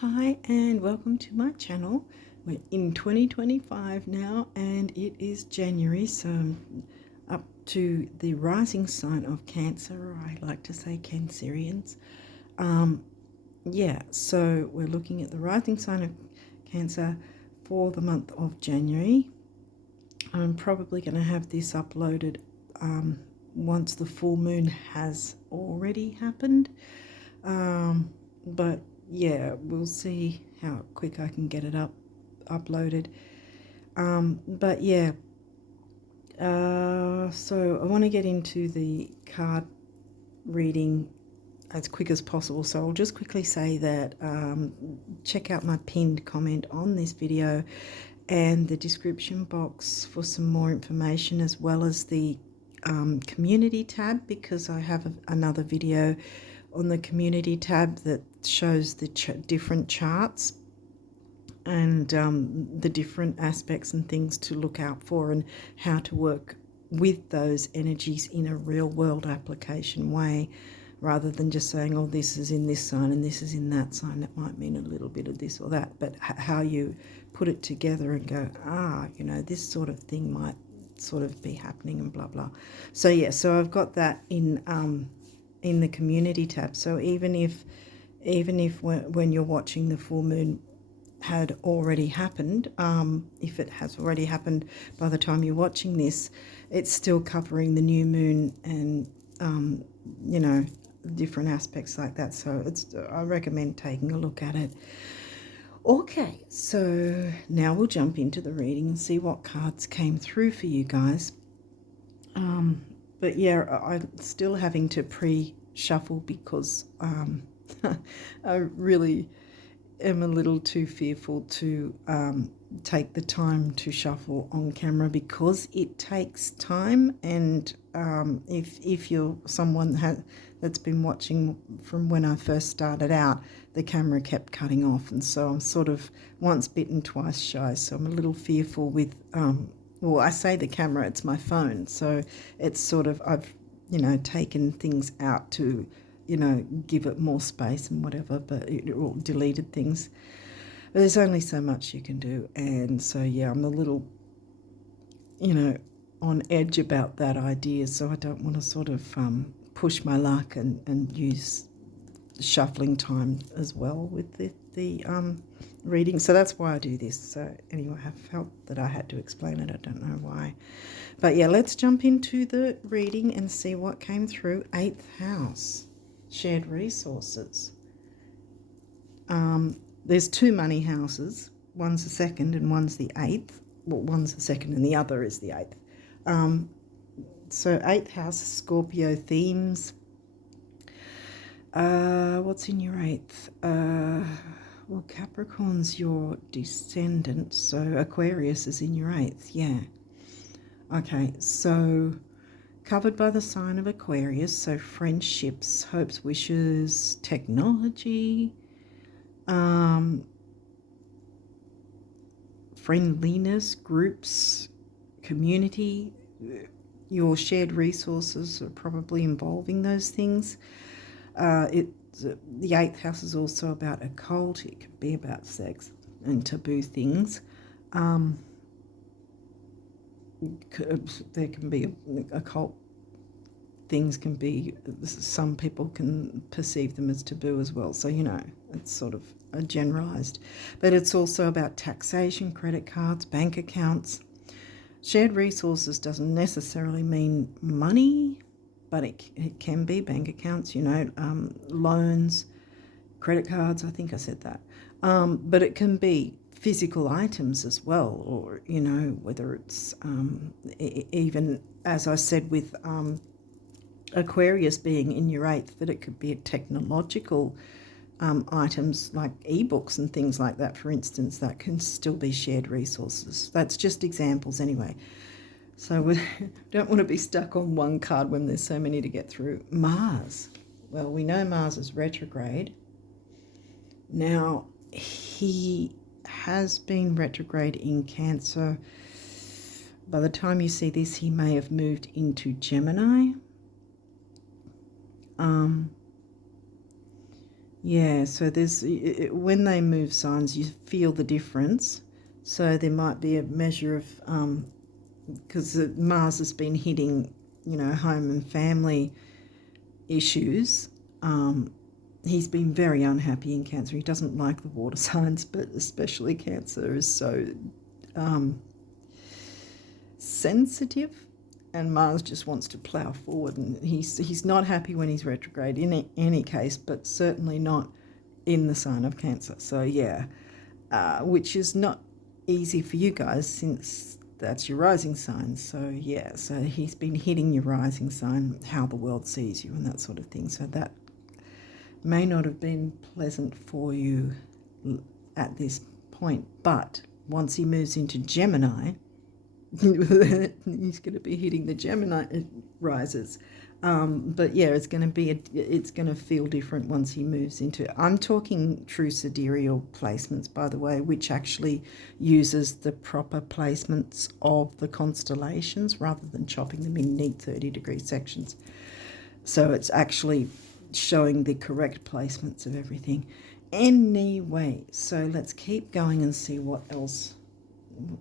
Hi and welcome to my channel. We're in 2025 now and it is January, so I'm up to the rising sign of Cancer, or I like to say Cancerians. So we're looking at the rising sign of Cancer for the month of January. I'm probably going to have this uploaded once the full moon has already happened. But yeah, we'll see how quick I can get it uploaded. So I want to get into the card reading as quick as possible. So I'll just quickly say that check out my pinned comment on this video and the description box for some more information, as well as the community tab, because I have another video on the community tab that shows the different charts and the different aspects and things to look out for and how to work with those energies in a real world application way, rather than just saying, oh, this is in this sign and this is in that sign. That might mean a little bit of this or that, but how you put it together and go, this sort of thing might sort of be happening and blah blah. So yeah, so I've got that in the community tab. So even if when you're watching the full moon had already happened, if it has already happened by the time you're watching this, it's still covering the new moon and different aspects like that. So I recommend taking a look at it. Okay, so now we'll jump into the reading and see what cards came through for you guys. But yeah, I'm still having to pre-shuffle because I really am a little too fearful to take the time to shuffle on camera, because it takes time, and if you're someone that's been watching from when I first started out, the camera kept cutting off, and so I'm sort of once bitten twice shy. So I'm a little fearful with well, I say the camera, it's my phone, so it's sort of, I've taken things out to give it more space and whatever, but or deleted things. But there's only so much you can do, and so yeah, I'm a little on edge about that idea, so I don't want to sort of push my luck and use shuffling time as well with the reading. So that's why I do this. So anyway, I felt that I had to explain it. I don't know why, but yeah, let's jump into the reading and see what came through. 8th house, shared resources. There's two money houses. One's the 2nd and one's the 8th. Well, one's the 2nd and the other is the 8th. So 8th house, Scorpio themes. What's in your 8th? Well, Capricorn's your descendant, so Aquarius is in your 8th, yeah. Okay, so covered by the sign of Aquarius, so friendships, hopes, wishes, technology, friendliness, groups, community. Your shared resources are probably involving those things. The 8th house is also about occult. It can be about sex and taboo things. There can be occult things, can be, some people can perceive them as taboo as well. So, it's sort of a generalised. But it's also about taxation, credit cards, bank accounts. Shared resources doesn't necessarily mean money, but it can be bank accounts, loans, credit cards. I think I said that. But it can be physical items as well, or, whether it's even, as I said, with Aquarius being in your 8th, that it could be technological items like ebooks and things like that, for instance, that can still be shared resources. That's just examples anyway. So we don't want to be stuck on one card when there's so many to get through. Mars. Well, we know Mars is retrograde. Now, he has been retrograde in Cancer. By the time you see this, he may have moved into Gemini. Yeah, so there's when they move signs, you feel the difference. So there might be a measure of because Mars has been hitting, home and family issues. He's been very unhappy in Cancer. He doesn't like the water signs, but especially Cancer is so sensitive, and Mars just wants to plough forward, and he's not happy when he's retrograde in any case, but certainly not in the sign of Cancer. So yeah, which is not easy for you guys since that's your rising sign. So yeah, so he's been hitting your rising sign, how the world sees you and that sort of thing. So that may not have been pleasant for you at this point, but once he moves into Gemini, he's going to be hitting the Gemini rises. But yeah, it's going to feel different once he moves into. I'm talking true sidereal placements, by the way, which actually uses the proper placements of the constellations rather than chopping them in neat 30-degree sections. So it's actually showing the correct placements of everything. Anyway, so let's keep going and see what else,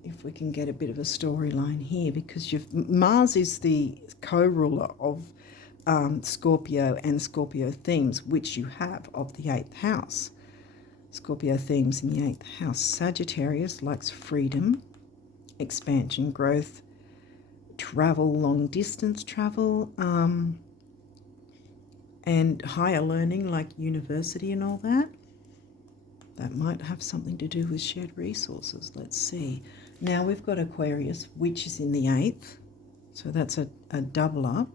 if we can get a bit of a storyline here, because Mars is the co-ruler of Scorpio and Scorpio themes, which you have of the 8th house. Scorpio themes in the 8th house. Sagittarius likes freedom, expansion, growth, travel, long distance travel, and higher learning like university and all that. That might have something to do with shared resources. Let's see. Now we've got Aquarius, which is in the 8th. So that's a double up.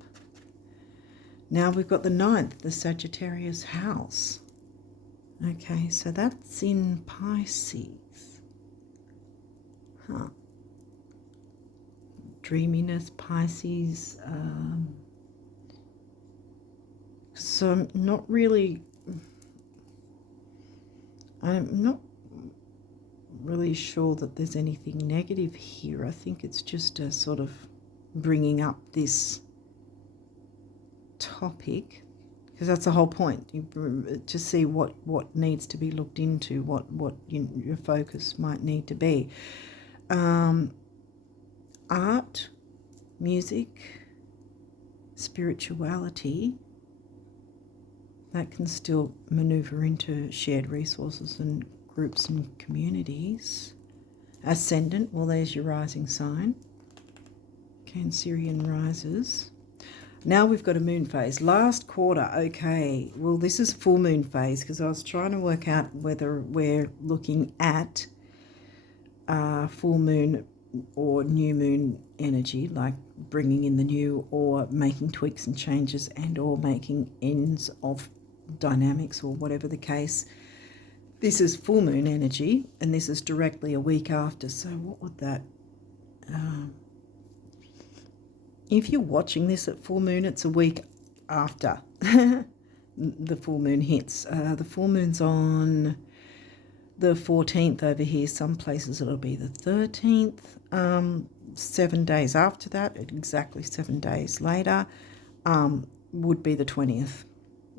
Now we've got the 9th, the Sagittarius house. Okay, so that's in Pisces. Huh. Dreaminess, Pisces. So I'm not really sure that there's anything negative here. I think it's just a sort of bringing up this topic, because that's the whole point, to see what needs to be looked into, what your focus might need to be. Art, music, spirituality, that can still maneuver into shared resources and groups and communities. Ascendant, well, there's your rising sign. Cancerian rises. Now we've got a moon phase. Last quarter, okay. Well, this is full moon phase, because I was trying to work out whether we're looking at full moon or new moon energy, like bringing in the new, or making tweaks and changes, and or making ends of dynamics, or whatever the case. This is full moon energy, and this is directly a week after. So what would that... if you're watching this at full moon, it's a week after the full moon hits. The full moon's on the 14th over here. Some places it'll be the 13th. 7 days after that, exactly 7 days later, would be the 20th.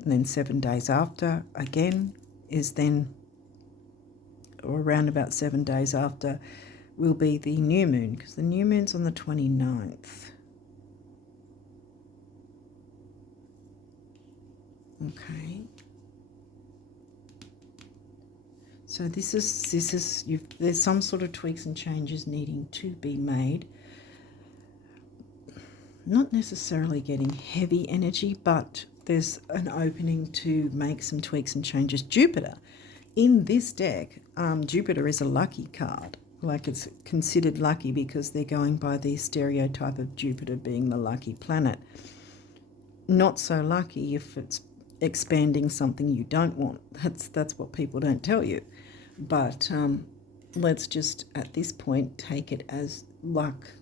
And then 7 days after, again, is then, or around about 7 days after, will be the new moon, because the new moon's on the 29th. Okay. So there's some sort of tweaks and changes needing to be made. Not necessarily getting heavy energy, but there's an opening to make some tweaks and changes. Jupiter, in this deck, Jupiter is a lucky card. Like, it's considered lucky because they're going by the stereotype of Jupiter being the lucky planet. Not so lucky if it's expanding something you don't want. That's what people don't tell you. But let's just, at this point, take it as luck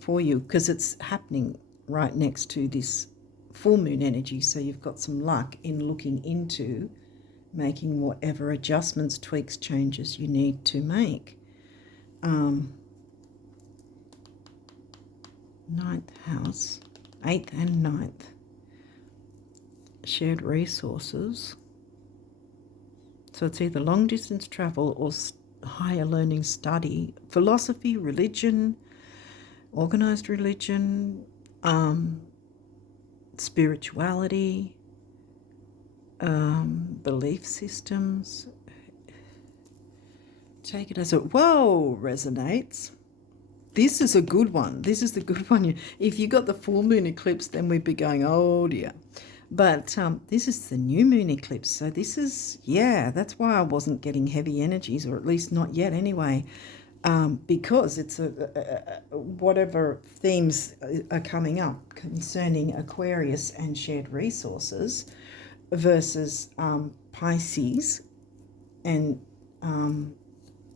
for you, because it's happening right next to this full moon energy. So you've got some luck in looking into making whatever adjustments, tweaks, changes you need to make. 9th house, 8th and 9th. Shared resources. So it's either long distance travel or higher learning study, philosophy, religion, organized religion, spirituality, belief systems. Take it as it, whoa, resonates. This is a good one. This is the good one. If you got the full moon eclipse, then we'd be going, oh dear. But this is the new moon eclipse. So this is, yeah, that's why I wasn't getting heavy energies, or at least not yet anyway, because it's whatever themes are coming up concerning Aquarius and shared resources versus Pisces and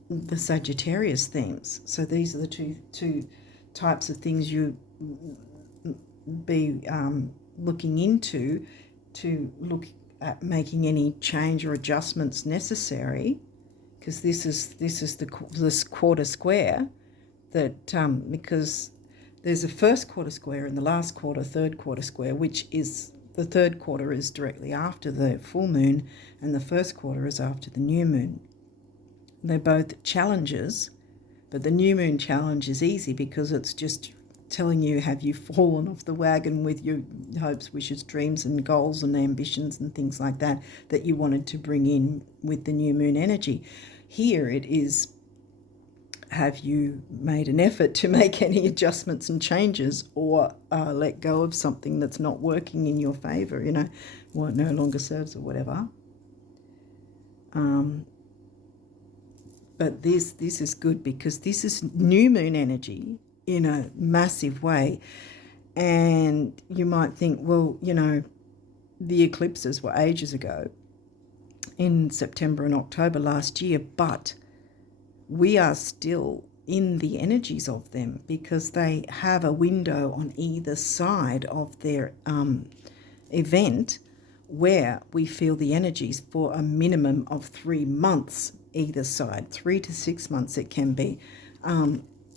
the Sagittarius themes. So these are the two types of things you be looking into to look at making any change or adjustments necessary, because this is this quarter square that because there's a first quarter square and the last quarter, third quarter square, which is the third quarter is directly after the full moon and the first quarter is after the new moon. They're both challenges, but the new moon challenge is easy because it's just telling you, have you fallen off the wagon with your hopes, wishes, dreams and goals and ambitions and things like that that you wanted to bring in with the new moon energy. Here it is, have you made an effort to make any adjustments and changes, or let go of something that's not working in your favor, what no longer serves or whatever. But this is good because this is new moon energy in a massive way. And you might think, well, the eclipses were ages ago in September and October last year, but we are still in the energies of them because they have a window on either side of their event where we feel the energies for a minimum of 3 months either side, 3 to 6 months it can be.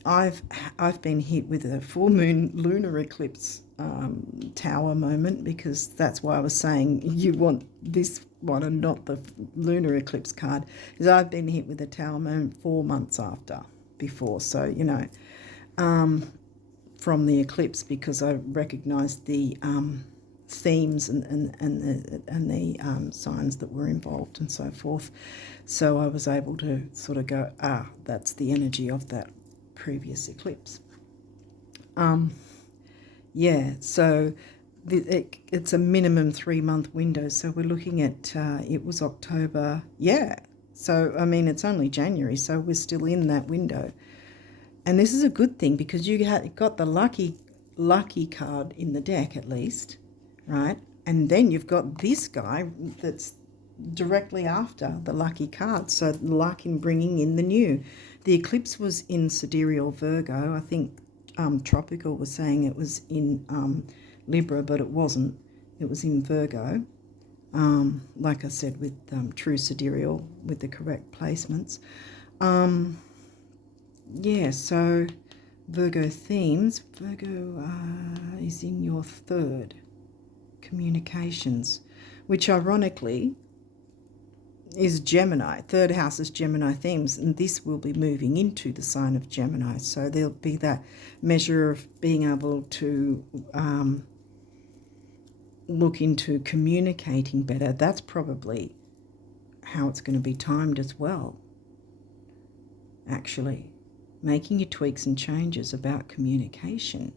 I've been hit with a full moon lunar eclipse tower moment, because that's why I was saying you want this one and not the lunar eclipse card, because I've been hit with a tower moment 4 months after before. So, from the eclipse, because I recognised the themes and the signs that were involved and so forth. So I was able to sort of go, that's the energy of that previous eclipse. So it's a minimum 3 month window. So we're looking at, it was October. Yeah. So, it's only January. So we're still in that window. And this is a good thing because you got the lucky card in the deck at least, right? And then you've got this guy that's directly after the lucky card. So luck in bringing in the new. The eclipse was in Sidereal Virgo. I think Tropical was saying it was in Libra, but it wasn't. It was in Virgo. Like I said, with True Sidereal, with the correct placements. So Virgo themes. Virgo is in your third, communications, which ironically is Gemini. Third house is Gemini themes, and this will be moving into the sign of Gemini. So there'll be that measure of being able to look into communicating better. That's probably how it's going to be timed as well, actually. Making your tweaks and changes about communication.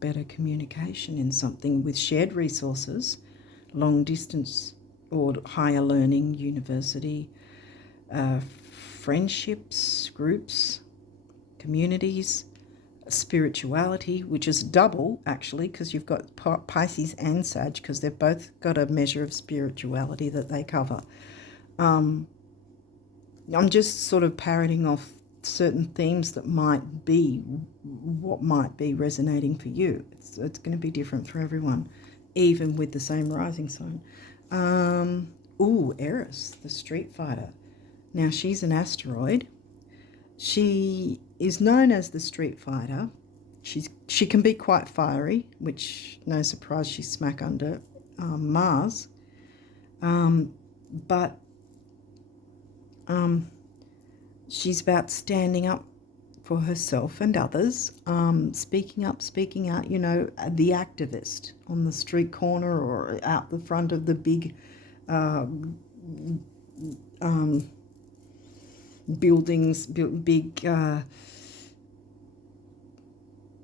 Better communication in something with shared resources, long distance or higher learning, university, friendships, groups, communities, spirituality, which is double actually, because you've got Pisces and Sag, because they've both got a measure of spirituality that they cover. I'm just sort of parroting off certain themes that might be what might be resonating for you. It's going to be different for everyone, even with the same rising sign. Eris, the Street Fighter. Now, she's an asteroid. She is known as the Street Fighter. She can be quite fiery, which, no surprise, she's smack under Mars. But she's about standing up for herself and others, speaking up, speaking out, you know, the activist on the street corner or out the front of the big buildings, big, I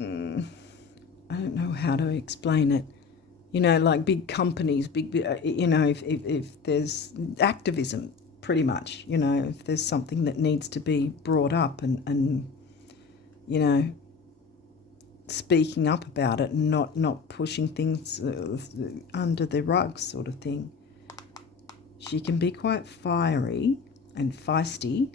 don't know how to explain it, you know, like big companies, big, you know, if there's activism, pretty much, you know, if there's something that needs to be brought up and you know, speaking up about it and not pushing things under the rug sort of thing. She can be quite fiery and feisty.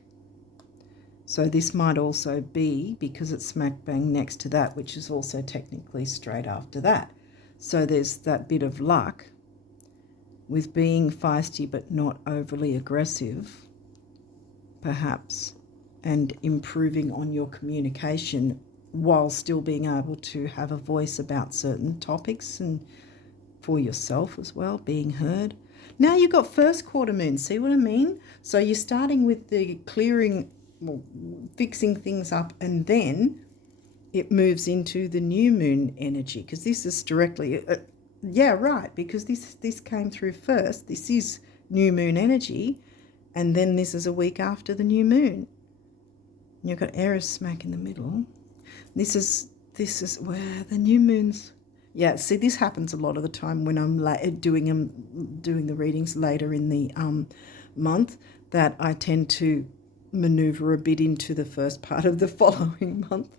So this might also be because it's smack bang next to that, which is also technically straight after that. So there's that bit of luck with being feisty but not overly aggressive, perhaps, and improving on your communication while still being able to have a voice about certain topics and for yourself as well, being heard. Now you've got first quarter moon, see what I mean? So you're starting with the clearing, well, fixing things up, and then it moves into the new moon energy, because this is directly, yeah, right, because this came through first. This is new moon energy, and then this is a week after the new moon. You've got Eris smack in the middle. This is where the new moon's. Yeah, see, this happens a lot of the time when I'm doing the readings later in the month, that I tend to maneuver a bit into the first part of the following month.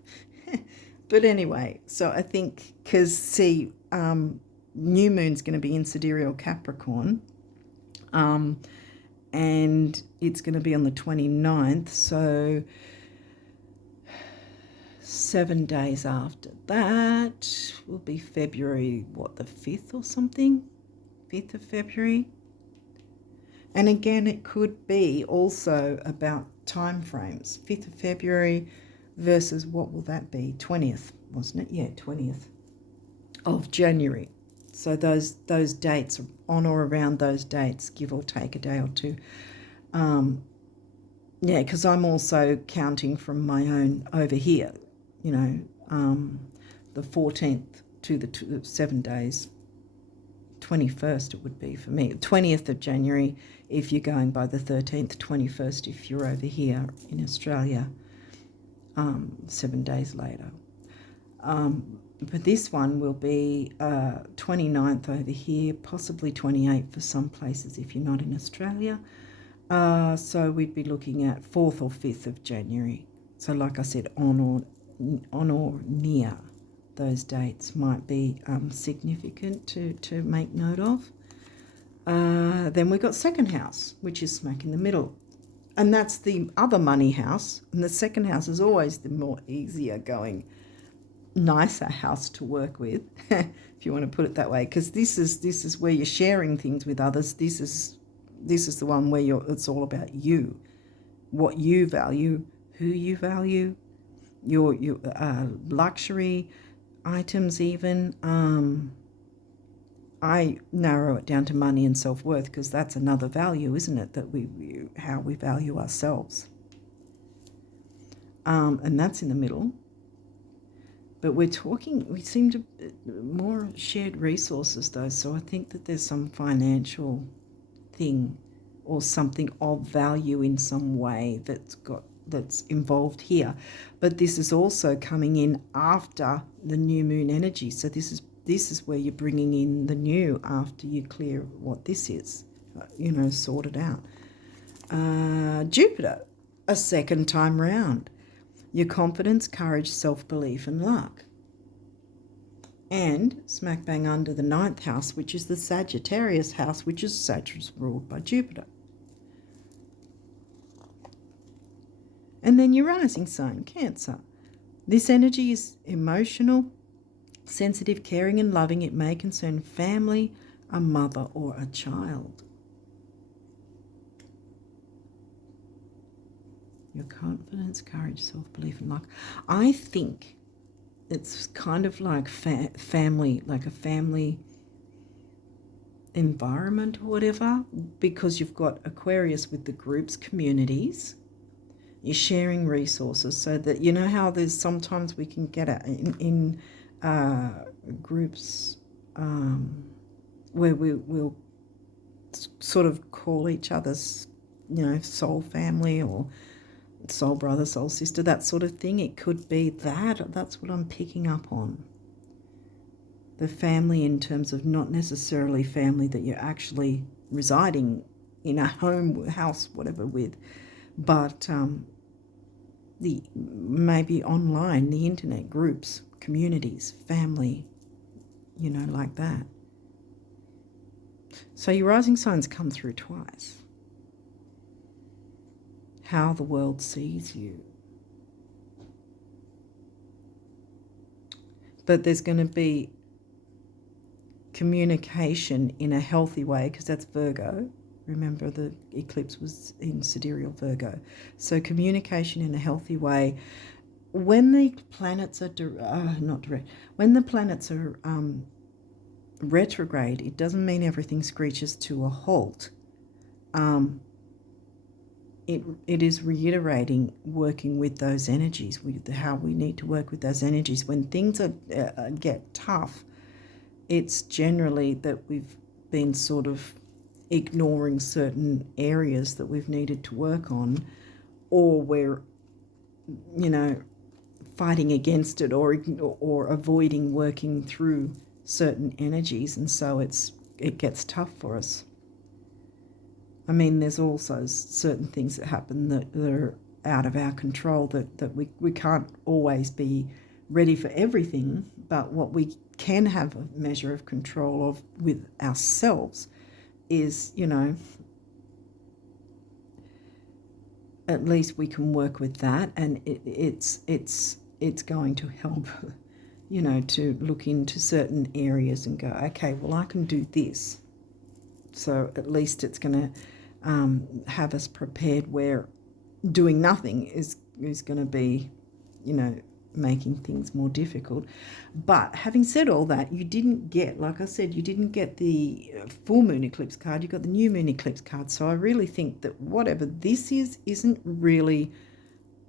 But anyway, so I think, because see, new moon's going to be in Sidereal Capricorn, and it's going to be on the 29th, so 7 days after that will be February, the 5th or something? 5th of February. And again, it could be also about time frames. 5th of February versus, what will that be? 20th, wasn't it? Yeah, 20th of January. So those dates, on or around those dates, give or take a day or two. Yeah, because I'm also counting from my own over here, you know, the 14th to the 7 days, 21st it would be for me, 20th of January if you're going by the 13th, 21st if you're over here in Australia, 7 days later. But this one will be 29th over here, possibly 28th for some places if you're not in Australia. So we'd be looking at 4th or 5th of January. So like I said, on or near those dates might be significant to make note of. Then we've got second house, which is smack in the middle. And that's the other money house. And the second house is always the more easier going, nicer house to work with, if you want to put it that way, because this is where you're sharing things with others. This is the one where it's all about you, what you value, who you value, your luxury items even. I narrow it down to money and self-worth, because that's another value, isn't it, that how we value ourselves. And that's in the middle. But we seem to more shared resources though, so I think that there's some financial thing or something of value in some way that's involved here. But this is also coming in after the new moon energy, so this is where you're bringing in the new after you clear what this is, you know, sort it out. Jupiter, a second time round. Your confidence, courage, self-belief and luck. And smack bang under the 9th house, which is the Sagittarius house, which is Sagittarius ruled by Jupiter. And then your rising sign, Cancer. This energy is emotional, sensitive, caring and loving. It may concern family, a mother or a child. Your confidence, courage, self-belief and luck. I think it's kind of like family, like a family environment or whatever, because you've got Aquarius with the groups, communities. You're sharing resources, so that you know how there's sometimes we can get in groups where we'll sort of call each other's, soul family or soul brother, soul sister, that sort of thing. It could be that. That's what I'm picking up on. The family in terms of not necessarily family that you're actually residing in a home, house, whatever with, but the maybe online, the internet, groups, communities, family, like that. So your rising signs come through twice. How the world sees you. But there's going to be communication in a healthy way, because that's Virgo. Remember, the eclipse was in sidereal Virgo. So communication in a healthy way. When the planets are when the planets are retrograde, it doesn't mean everything screeches to a halt. It is reiterating working with those energies, how we need to work with those energies. When things get tough, it's generally that we've been sort of ignoring certain areas that we've needed to work on, or we're, fighting against it, or avoiding working through certain energies, and so it gets tough for us. I mean, there's also certain things that happen that are out of our control, that we can't always be ready for everything, but what we can have a measure of control of with ourselves is, at least we can work with that, and it's going to help, to look into certain areas and go, okay, well, I can do this. So at least it's going to have us prepared, where doing nothing is going to be, making things more difficult. But having said all that, you didn't get, like I said, you didn't get the full moon eclipse card, you got the new moon eclipse card. So I really think that whatever this isn't really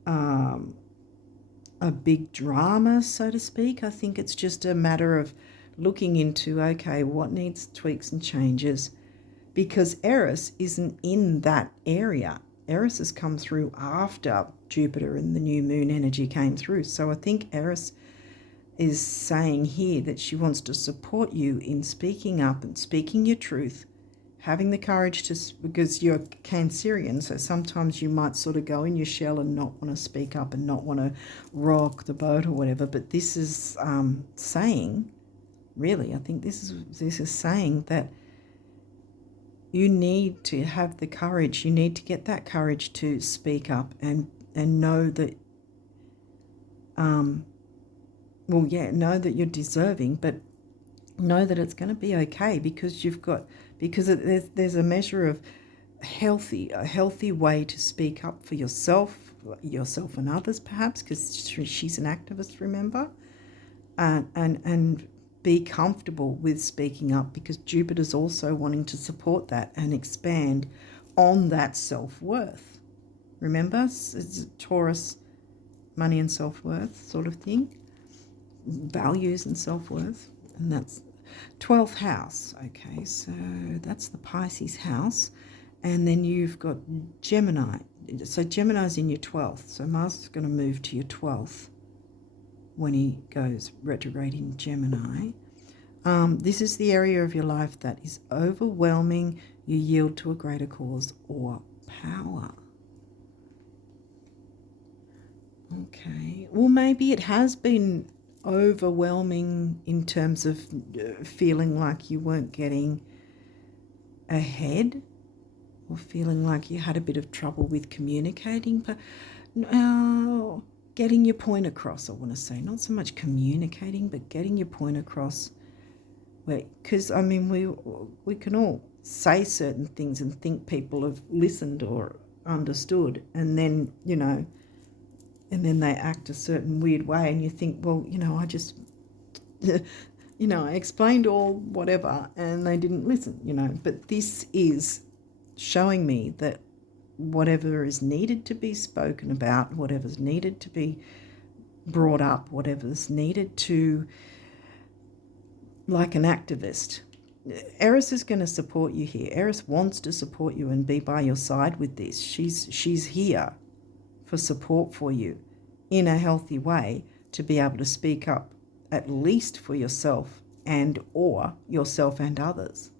a big drama, so to speak. I think it's just a matter of looking into, okay, what needs tweaks and changes, because Eris isn't in that area. Eris has come through after Jupiter and the new moon energy came through. So I think Eris is saying here that she wants to support you in speaking up and speaking your truth, having the courage to, because you're Cancerian, so sometimes you might sort of go in your shell and not want to speak up and not want to rock the boat or whatever. But this is saying, really, I think this is saying that you need to have the courage. You need to get that courage to speak up and know that, know that you're deserving, but know that it's going to be okay, because there's a measure of a healthy way to speak up for yourself and others, perhaps, because she's an activist, remember, and be comfortable with speaking up, because Jupiter's also wanting to support that and expand on that self-worth. Remember, it's Taurus, money and self-worth sort of thing, values and self-worth, and that's 12th house. Okay, so that's the Pisces house, and then you've got Gemini. So Gemini's in your 12th, so Mars is going to move to your 12th when he goes retrograde in Gemini. This is the area of your life that is overwhelming. You yield to a greater cause or power. Okay, well, maybe it has been overwhelming in terms of feeling like you weren't getting ahead, or feeling like you had a bit of trouble with communicating, but getting your point across, I want to say. Not so much communicating, but getting your point across. Because, I mean, we can all say certain things and think people have listened or understood, and then, and then they act a certain weird way, and you think, well, I just I explained all whatever and they didn't listen, But this is showing me that whatever is needed to be spoken about, whatever's needed to be brought up, whatever's needed to, like an activist, Eris is going to support you here. Eris wants to support you and be by your side with this. She's here for support for you in a healthy way to be able to speak up, at least for yourself and others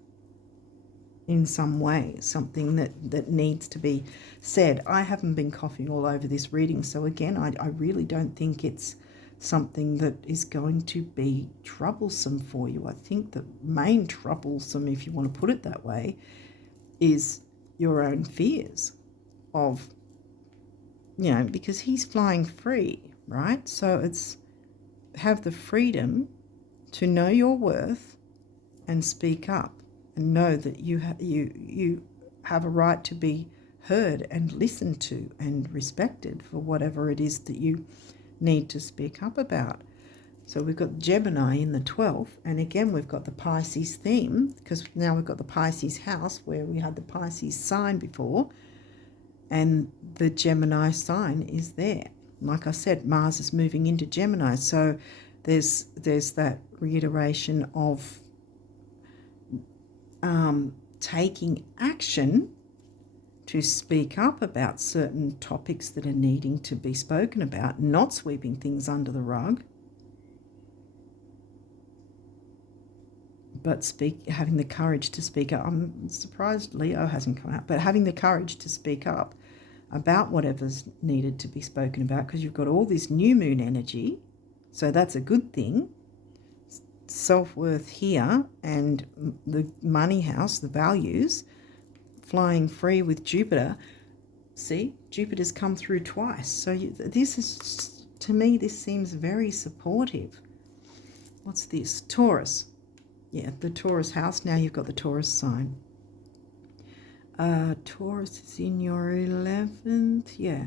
in some way, something that needs to be said. I haven't been coughing all over this reading, so again, I really don't think it's something that is going to be troublesome for you. I think the main troublesome, if you want to put it that way, is your own fears of, because he's flying free, right? So it's have the freedom to know your worth and speak up and know that you have a right to be heard and listened to and respected for whatever it is that you need to speak up about. So we've got Gemini in the 12th, and again we've got the Pisces theme, because now we've got the Pisces house where we had the Pisces sign before, and the Gemini sign is there. Like I said, Mars is moving into Gemini, so there's that reiteration of taking action to speak up about certain topics that are needing to be spoken about, not sweeping things under the rug, but having the courage to speak up. I'm surprised Leo hasn't come out, but having the courage to speak up about whatever's needed to be spoken about, because you've got all this new moon energy, so that's a good thing. Self-worth here and the money house, the values, flying free with Jupiter. See, Jupiter's come through twice. So this is, to me, this seems very supportive. What's this? Taurus. Yeah, the Taurus house. Now you've got the Taurus sign. Taurus is in your 11th. Yeah.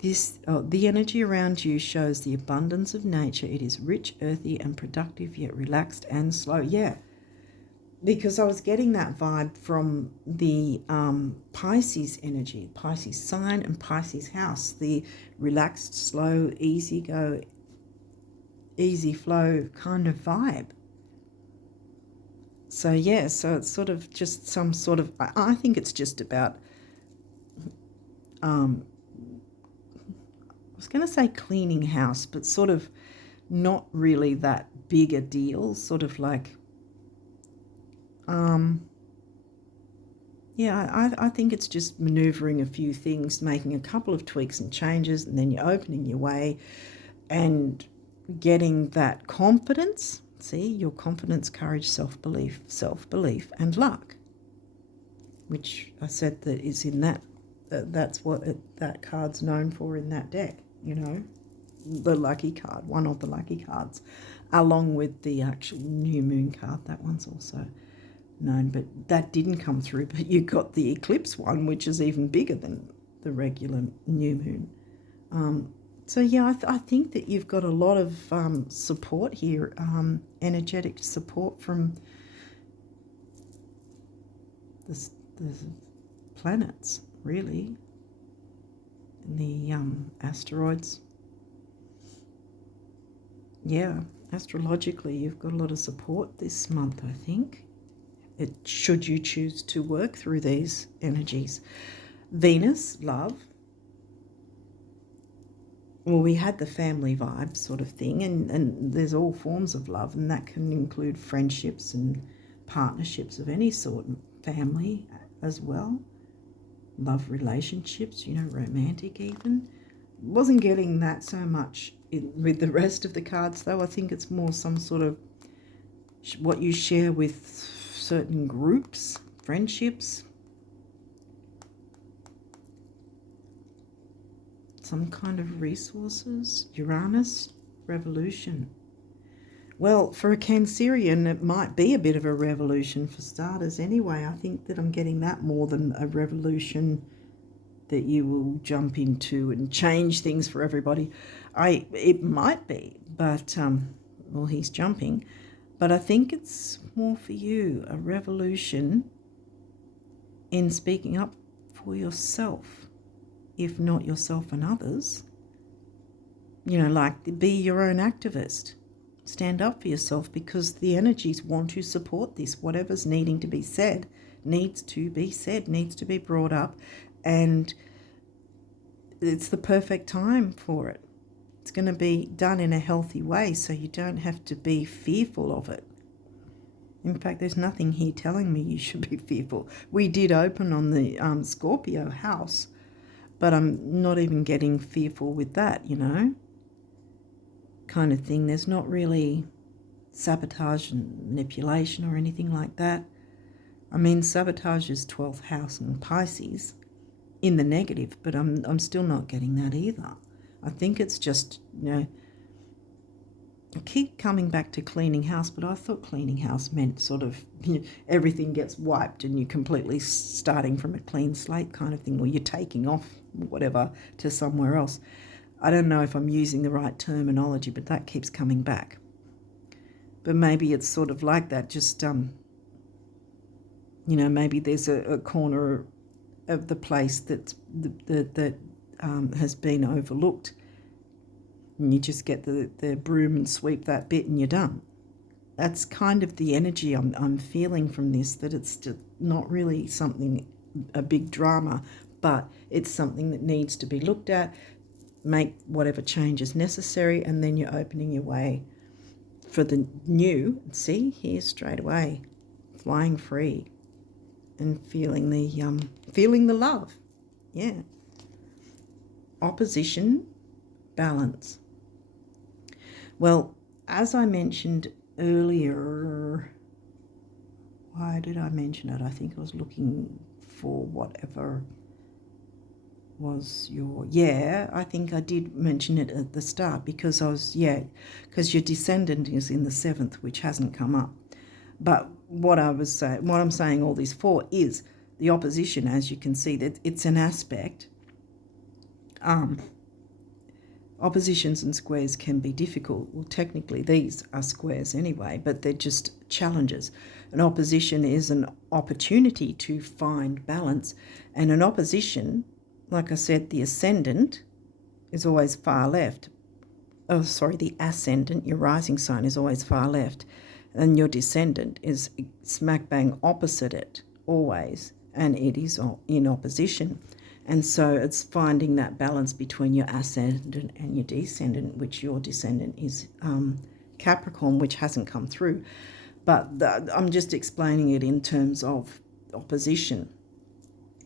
The energy around you shows the abundance of nature. It is rich, earthy, and productive, yet relaxed and slow. Yeah, because I was getting that vibe from the Pisces energy, Pisces sign and Pisces house, the relaxed, slow, easy go, easy flow kind of vibe. So yeah, so it's sort of just some sort of, I think it's just about, I was going to say cleaning house, but sort of not really that big a deal, sort of like, I think it's just manoeuvring a few things, making a couple of tweaks and changes, and then you're opening your way and getting that confidence. See, your confidence, courage, self-belief, and luck, which I said that is in that. That's what that card's known for in that deck, the lucky card, one of the lucky cards, along with the actual new moon card. That one's also known, but that didn't come through. But you got the eclipse one, which is even bigger than the regular new moon. So yeah, I think that you've got a lot of support here, energetic support from the planets, really, and the asteroids. Yeah, astrologically, you've got a lot of support this month, I think. Should you choose to work through these energies. Venus, love. Well, we had the family vibe sort of thing, and there's all forms of love, and that can include friendships and partnerships of any sort, family as well, love relationships, romantic even. Wasn't getting that so much with the rest of the cards, though. I think it's more some sort of what you share with certain groups, friendships, some kind of resources. Uranus, revolution. Well, for a Cancerian, it might be a bit of a revolution for starters anyway. I think that I'm getting that more than a revolution that you will jump into and change things for everybody. It might be, but well, he's jumping, but I think it's more for you, a revolution in speaking up for yourself, if not yourself and others. Like, be your own activist. Stand up for yourself, because the energies want to support this. Whatever's needing to be said needs to be said, needs to be brought up, and it's the perfect time for it. It's going to be done in a healthy way, so you don't have to be fearful of it. In fact, there's nothing here telling me you should be fearful. We did open on the Scorpio house, but I'm not even getting fearful with that, kind of thing. There's not really sabotage and manipulation or anything like that. I mean, sabotage is 12th house and Pisces in the negative, but I'm still not getting that either. I think it's just, I keep coming back to cleaning house, but I thought cleaning house meant sort of everything gets wiped and you're completely starting from a clean slate kind of thing, or you're taking off whatever to somewhere else. I don't know if I'm using the right terminology, but that keeps coming back. But maybe it's sort of like that, just, maybe there's a corner of the place that has been overlooked, and you just get the broom and sweep that bit and you're done. That's kind of the energy I'm feeling from this, that it's just not really a big drama, but it's something that needs to be looked at, make whatever changes necessary, and then you're opening your way for the new. See, here straight away, flying free and feeling the love. Yeah. Opposition, balance. Well, as I mentioned earlier, why did I mention it? I think I was looking for whatever was I think I did mention it at the start, because because your descendant is in the 7th, which hasn't come up. But what I'm saying all this for is the opposition. As you can see, that it's an aspect. Oppositions and squares can be difficult. Well, technically these are squares anyway, but they're just challenges. An opposition is an opportunity to find balance, and an opposition, like I said, the ascendant is always far left. The ascendant, your rising sign, is always far left, and your descendant is smack bang opposite it always, and it is in opposition. And so it's finding that balance between your ascendant and your descendant, which your descendant is Capricorn, which hasn't come through. But I'm just explaining it in terms of opposition.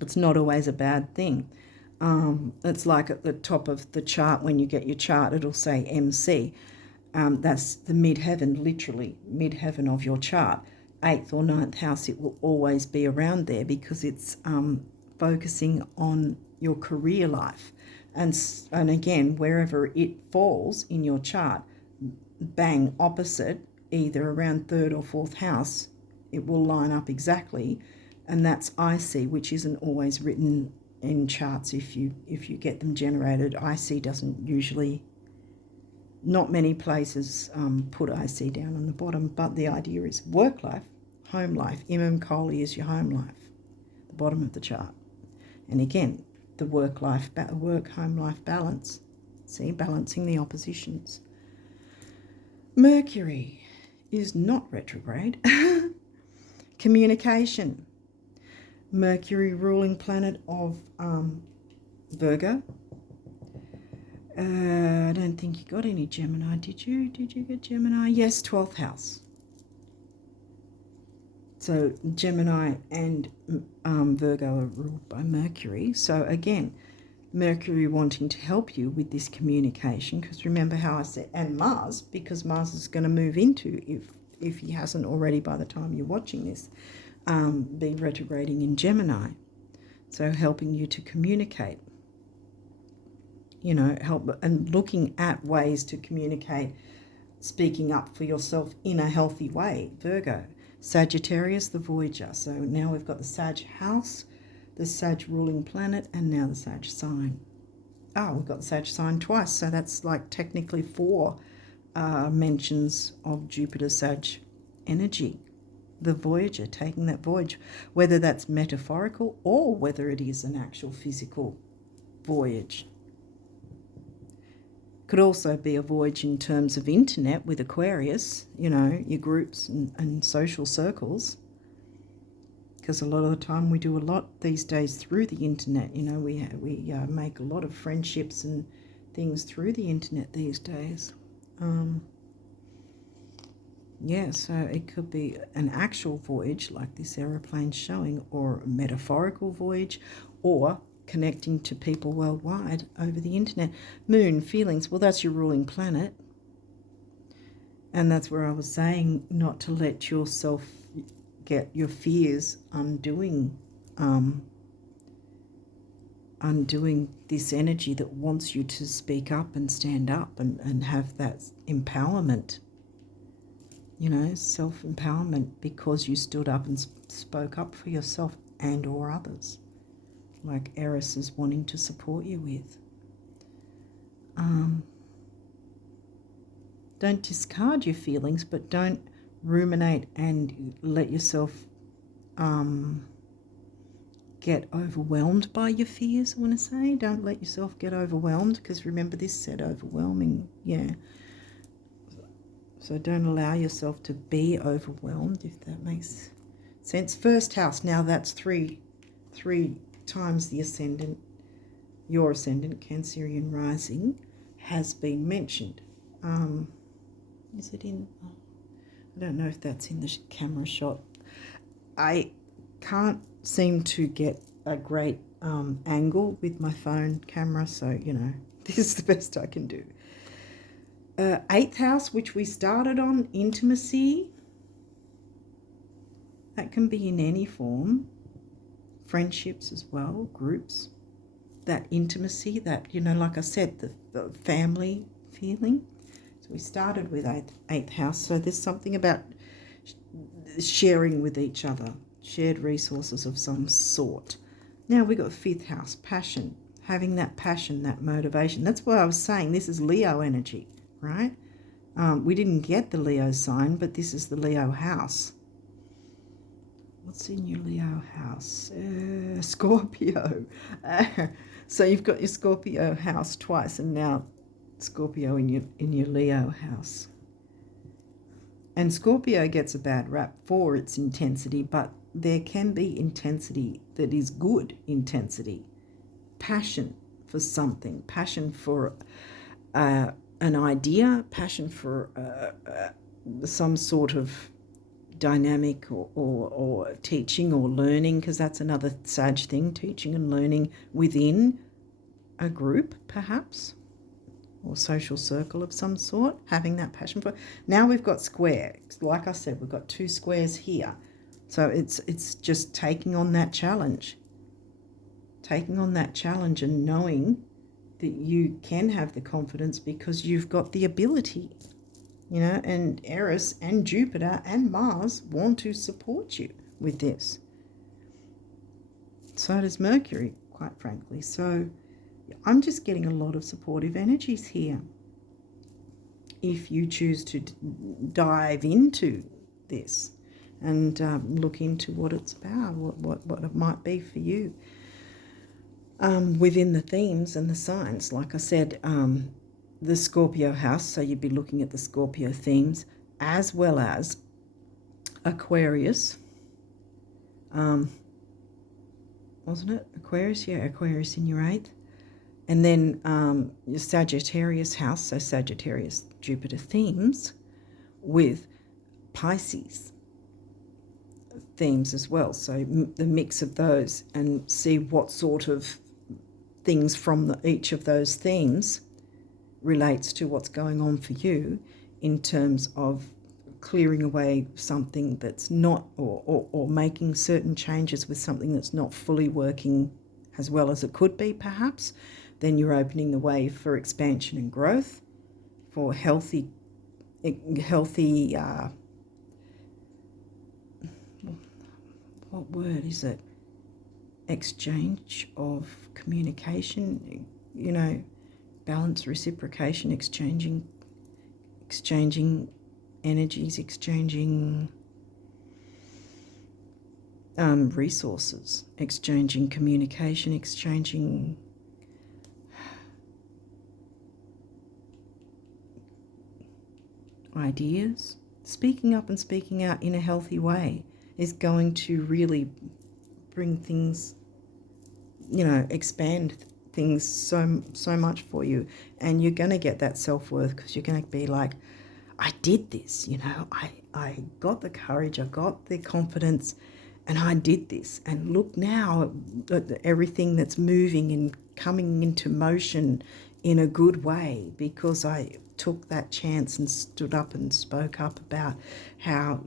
It's not always a bad thing. It's like at the top of the chart, when you get your chart, it'll say MC. That's the midheaven, literally midheaven of your chart. 8th or 9th house, it will always be around there, because it's focusing on your career life. And again, wherever it falls in your chart, bang opposite, either around 3rd or 4th house, it will line up exactly. And that's IC, which isn't always written in charts if you get them generated. IC doesn't usually, not many places put IC down on the bottom, but the idea is work life, home life. Imam Kohli is your home life, the bottom of the chart. And again, the work-home life balance. See, balancing the oppositions. Mercury is not retrograde. Communication. Mercury, ruling planet of Virgo. I don't think you got any Gemini, did you? Did you get Gemini? Yes, 12th house. So Gemini and Virgo are ruled by Mercury. So again, Mercury wanting to help you with this communication, because remember how I said, and Mars, because Mars is going to move into, if he hasn't already by the time you're watching this, be retrograding in Gemini. So helping you to communicate, help and looking at ways to communicate, speaking up for yourself in a healthy way, Virgo. Sagittarius, the Voyager. So now we've got the Sag house, the Sag ruling planet, and now the Sag sign. Oh, we've got the Sag sign twice, so that's like technically 4 mentions of Jupiter Sag energy. The Voyager, taking that voyage, whether that's metaphorical or whether it is an actual physical voyage. Could also be a voyage in terms of internet with Aquarius, you know, your groups and social circles. Because a lot of the time we do a lot these days through the internet. You know, we make a lot of friendships and things through the internet these days. Yeah, so it could be an actual voyage like this aeroplane showing, or a metaphorical voyage, or connecting to people worldwide over the internet. Moon, feelings, well, that's your ruling planet. And that's where I was saying not to let yourself get your fears undoing this energy that wants you to speak up and stand up and have that empowerment. You know, self-empowerment, because you stood up and spoke up for yourself and or others, like Eris is wanting to support you with. Don't discard your feelings, but don't ruminate and let yourself get overwhelmed by your fears, I want to say. Don't let yourself get overwhelmed, because remember this said overwhelming, yeah. So don't allow yourself to be overwhelmed, if that makes sense. First house, now that's three times the ascendant, your ascendant, Cancerian rising, has been mentioned. Is it in, I don't know if that's in the camera shot. I can't seem to get a great angle with my phone camera, so, you know, this is the best I can do. 8th house, which we started on, intimacy. That can be in any form. Friendships as well, groups. That intimacy, that, you know, like I said, the family feeling. So we started with 8th house. So there's something about sharing with each other, shared resources of some sort. Now we've got 5th house, passion. Having that passion, that motivation. That's why I was saying this is Leo energy. Right? We didn't get the Leo sign, but this is the Leo house. What's in your Leo house? Scorpio. So you've got your Scorpio house twice, and now Scorpio in your Leo house. And Scorpio gets a bad rap for its intensity, but there can be intensity that is good intensity. Passion for something, passion for an idea, passion for some sort of dynamic or teaching or learning, because that's another Sag thing, teaching and learning within a group perhaps, or social circle of some sort, having that passion for. Now we've got square. Like I said, we've got 2 squares here. So it's just taking on that challenge. Taking on that challenge and knowing that you can have the confidence because you've got the ability, you know, and Eris and Jupiter and Mars want to support you with this. So does Mercury, quite frankly. So I'm just getting a lot of supportive energies here. If you choose to dive into this and look into what it's about, what it might be for you. Within the themes and the signs, like I said, the Scorpio house, so you'd be looking at the Scorpio themes, as well as Aquarius. Wasn't it? Aquarius? Yeah, Aquarius in your 8th. And then your Sagittarius house, so Sagittarius Jupiter themes, with Pisces themes as well. So the mix of those, and see what sort of things from each of those themes relates to what's going on for you in terms of clearing away something that's not, or making certain changes with something that's not fully working as well as it could be perhaps. Then you're opening the way for expansion and growth, for healthy what word is it? exchange of communication, balance, reciprocation, exchanging energies, exchanging resources, exchanging communication, exchanging ideas. Speaking up and speaking out in a healthy way is going to really bring things, expand things so much for you. And you're going to get that self-worth because you're going to be like, I did this, I got the courage, I got the confidence, and I did this. And look now at everything that's moving and coming into motion in a good way because I took that chance and stood up and spoke up about how,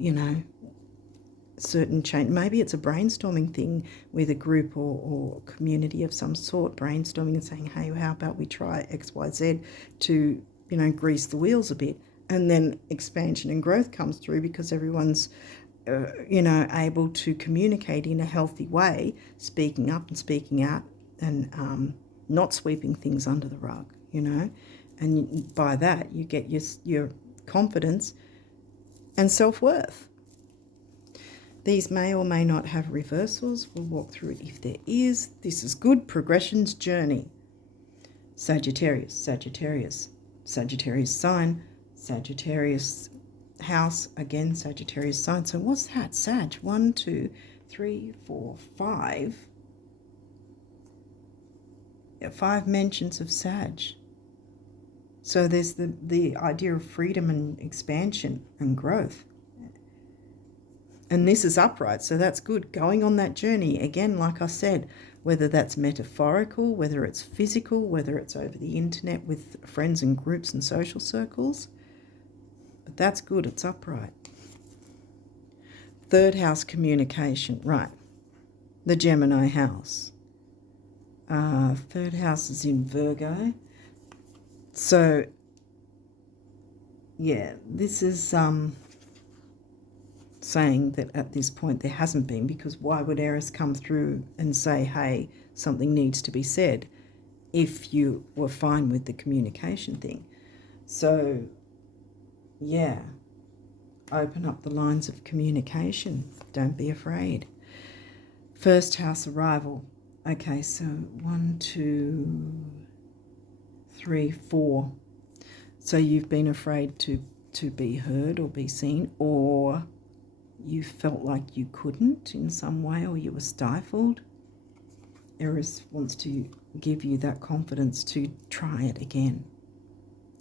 certain change. Maybe it's a brainstorming thing with a group or community of some sort, brainstorming and saying, hey, how about we try XYZ to, grease the wheels a bit. And then expansion and growth comes through because everyone's, able to communicate in a healthy way, speaking up and speaking out and not sweeping things under the rug, And by that, you get your confidence and self-worth. These may or may not have reversals. We'll walk through it if there is. This is good. Progression's journey. Sagittarius sign, Sagittarius house, again, Sagittarius sign. So what's that? Sag, 1, 2, 3, 4, 5. Yeah, 5 mentions of Sag. So there's the idea of freedom and expansion and growth. And this is upright, so that's good. Going on that journey, again, like I said, whether that's metaphorical, whether it's physical, whether it's over the internet with friends and groups and social circles. But that's good, it's upright. Third house, communication, right. The Gemini house. Third house is in Virgo. So, yeah, this is saying that at this point there hasn't been, because why would Eris come through and say, hey, something needs to be said if you were fine with the communication thing? So, yeah, open up the lines of communication. Don't be afraid. First house, arrival. Okay, so 1, 2, 3, 4. So you've been afraid to be heard or be seen, or you felt like you couldn't in some way, or you were stifled. Eris wants to give you that confidence to try it again.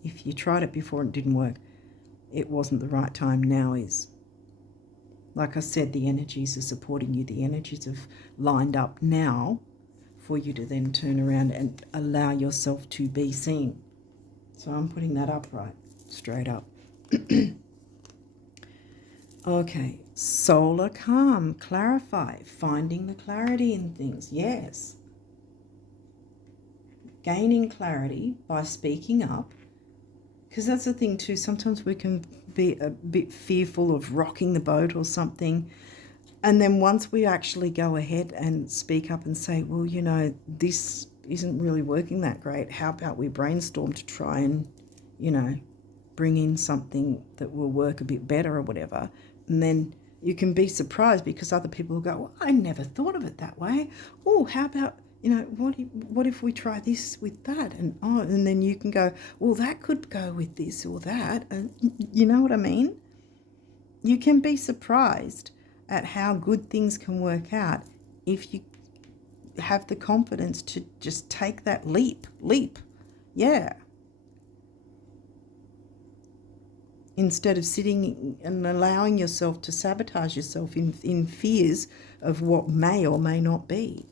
If you tried it before and it didn't work, it wasn't the right time. Now is. Like I said, the energies are supporting you. The energies have lined up now for you to then turn around and allow yourself to be seen. So I'm putting that upright, straight up. Okay, solar calm, clarify, finding the clarity in things. Yes. Gaining clarity by speaking up, because that's the thing too. Sometimes we can be a bit fearful of rocking the boat or something. And then once we actually go ahead and speak up and say, well, this isn't really working that great. How about we brainstorm to try and, bring in something that will work a bit better or whatever. And then you can be surprised because other people will go, well, I never thought of it that way. Oh, how about, what if we try this with that? And then you can go, well, that could go with this or that. And you know what I mean? You can be surprised at how good things can work out if you have the confidence to just take that leap. Yeah. Instead of sitting and allowing yourself to sabotage yourself in fears of what may or may not be.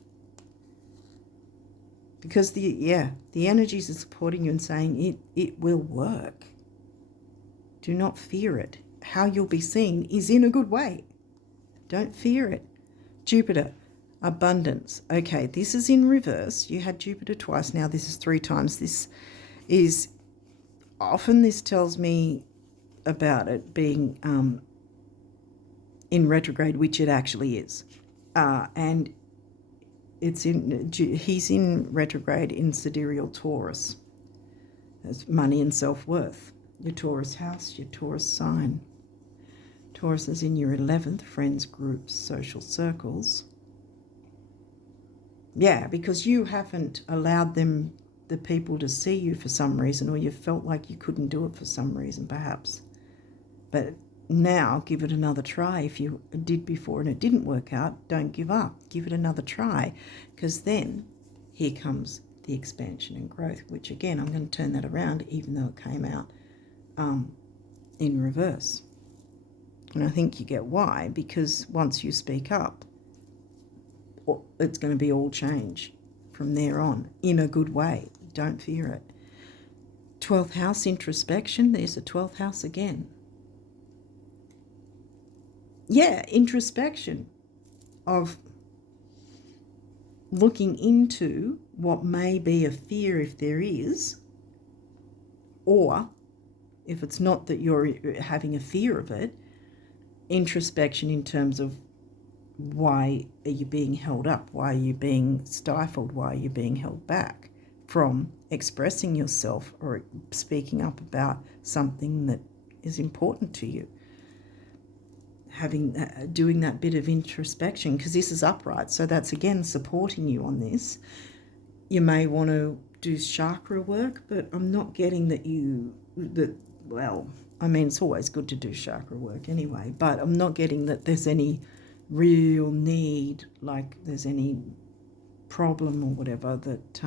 Because the energies are supporting you and saying it will work. Do not fear it. How you'll be seen is in a good way. Don't fear it. Jupiter, abundance. Okay, this is in reverse. You had Jupiter twice. Now this is 3 times. This tells me about it being in retrograde, which it actually is. And he's in retrograde in sidereal Taurus. That's money and self-worth. Your Taurus house, your Taurus sign. Taurus is in your 11th, friends, groups, social circles. Yeah, because you haven't allowed the people to see you for some reason, or you felt like you couldn't do it for some reason, perhaps. But now give it another try. If you did before and it didn't work out, don't give up. Give it another try, because then here comes the expansion and growth, which again, I'm going to turn that around, even though it came out in reverse. And I think you get why, because once you speak up, it's going to be all change from there on in a good way. Don't fear it. 12th house introspection. There's the 12th house again. Yeah, introspection of looking into what may be a fear, if there is, or if it's not that you're having a fear of it, introspection in terms of why are you being held up? Why are you being stifled? Why are you being held back from expressing yourself or speaking up about something that is important to you? Doing that bit of introspection, because this is upright, so that's again supporting you on this. You may want to do chakra work, but I'm not getting well, I mean, it's always good to do chakra work anyway, but I'm not getting that there's any real need, like there's any problem or whatever that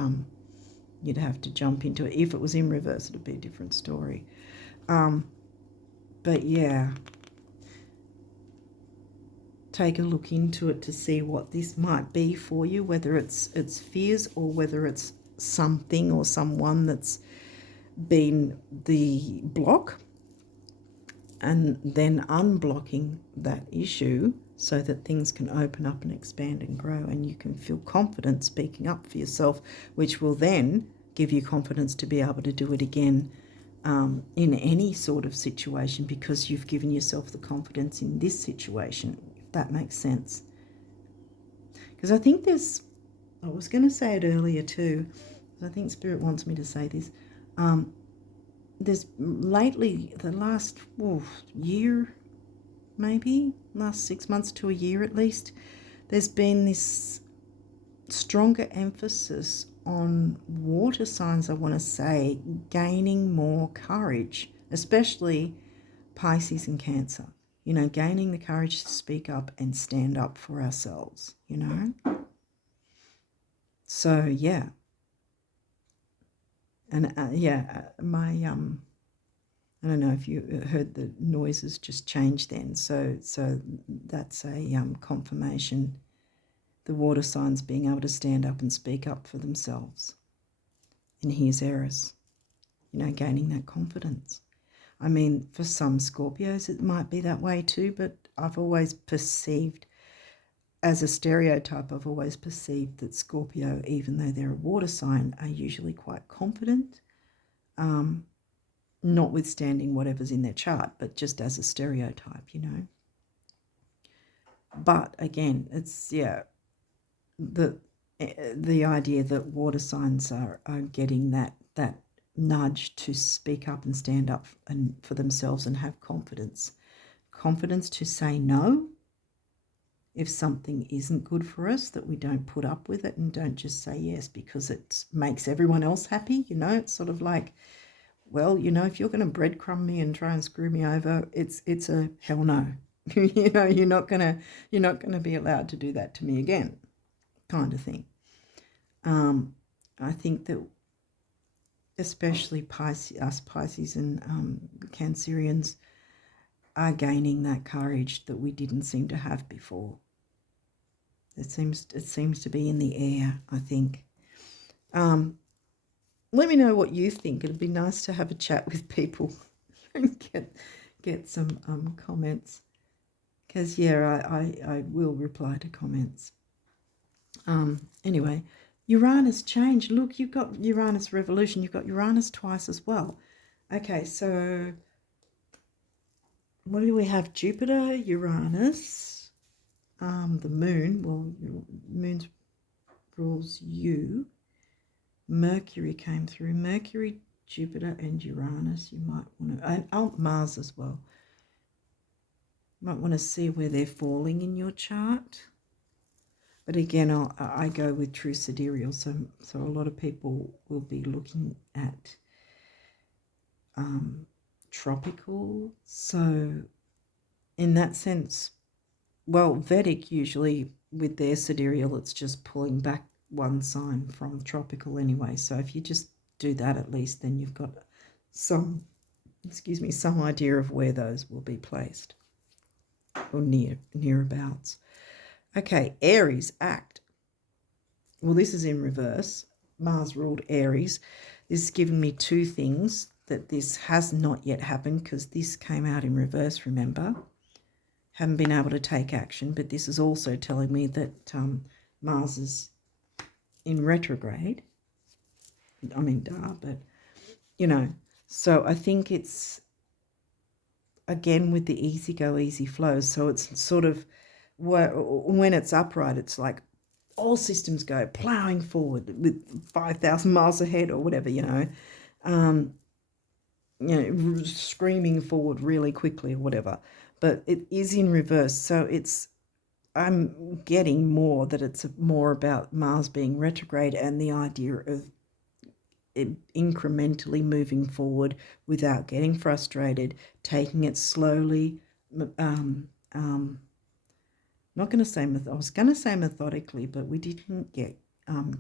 you'd have to jump into it. If it was in reverse, it'd be a different story. But yeah, take a look into it to see what this might be for you, whether it's fears or whether it's something or someone that's been the block, and then unblocking that issue so that things can open up and expand and grow, and you can feel confident speaking up for yourself, which will then give you confidence to be able to do it again in any sort of situation, because you've given yourself the confidence in this situation, if that makes sense. Because I think I was going to say it earlier too, I think Spirit wants me to say this. There's lately, the last year, maybe, last 6 months to a year at least, there's been this stronger emphasis on water signs, I want to say, gaining more courage, especially Pisces and Cancer. You know, gaining the courage to speak up and stand up for ourselves, you know. So, yeah. And my I don't know if you heard the noises just changed then. So that's a confirmation. The water signs being able to stand up and speak up for themselves. And here's Eris, you know, gaining that confidence. I mean, for some Scorpios it might be that way too, but I've always perceived, as a stereotype, I've always perceived that Scorpio, even though they're a water sign, are usually quite confident, notwithstanding whatever's in their chart, but just as a stereotype, you know. But again, it's, the idea that water signs are getting that nudge to speak up and stand up for themselves and have confidence to say no if something isn't good for us, that we don't put up with it and don't just say yes because it makes everyone else happy. You know, it's sort of like, well, you know, if you're going to breadcrumb me and try and screw me over, it's a hell no. You know, you're not gonna be allowed to do that to me again, kind of thing. I think that especially Pisces and Cancerians are gaining that courage that we didn't seem to have before. It seems to be in the air, I think. Let me know what you think. It'd be nice to have a chat with people and get some comments. Because, I will reply to comments. Anyway, Uranus change. Look, you've got Uranus revolution. You've got Uranus twice as well. Okay, so what do we have? Jupiter, Uranus, the moon. Well, moon's rules you. Mercury came through. Mercury, Jupiter and Uranus. You might want to, and Mars as well. You might want to see where they're falling in your chart. But again, I go with True Sidereal, so a lot of people will be looking at tropical. So in that sense, well, Vedic usually with their sidereal, it's just pulling back one sign from tropical anyway. So if you just do that at least, then you've got some idea of where those will be placed or nearabouts. Okay, Aries, act. Well, this is in reverse. Mars ruled Aries. This is giving me two things, that this has not yet happened because this came out in reverse, remember? Haven't been able to take action, but this is also telling me that Mars is in retrograde. I mean, but, you know, so I think it's, again, with the easy go, easy flow. So it's sort of, when it's upright, it's like all systems go, ploughing forward with 5,000 miles ahead or whatever, screaming forward really quickly or whatever. But it is in reverse. So I'm getting more that it's more about Mars being retrograde and the idea of it incrementally moving forward without getting frustrated, taking it slowly, not going to say, I was going to say methodically, but we didn't get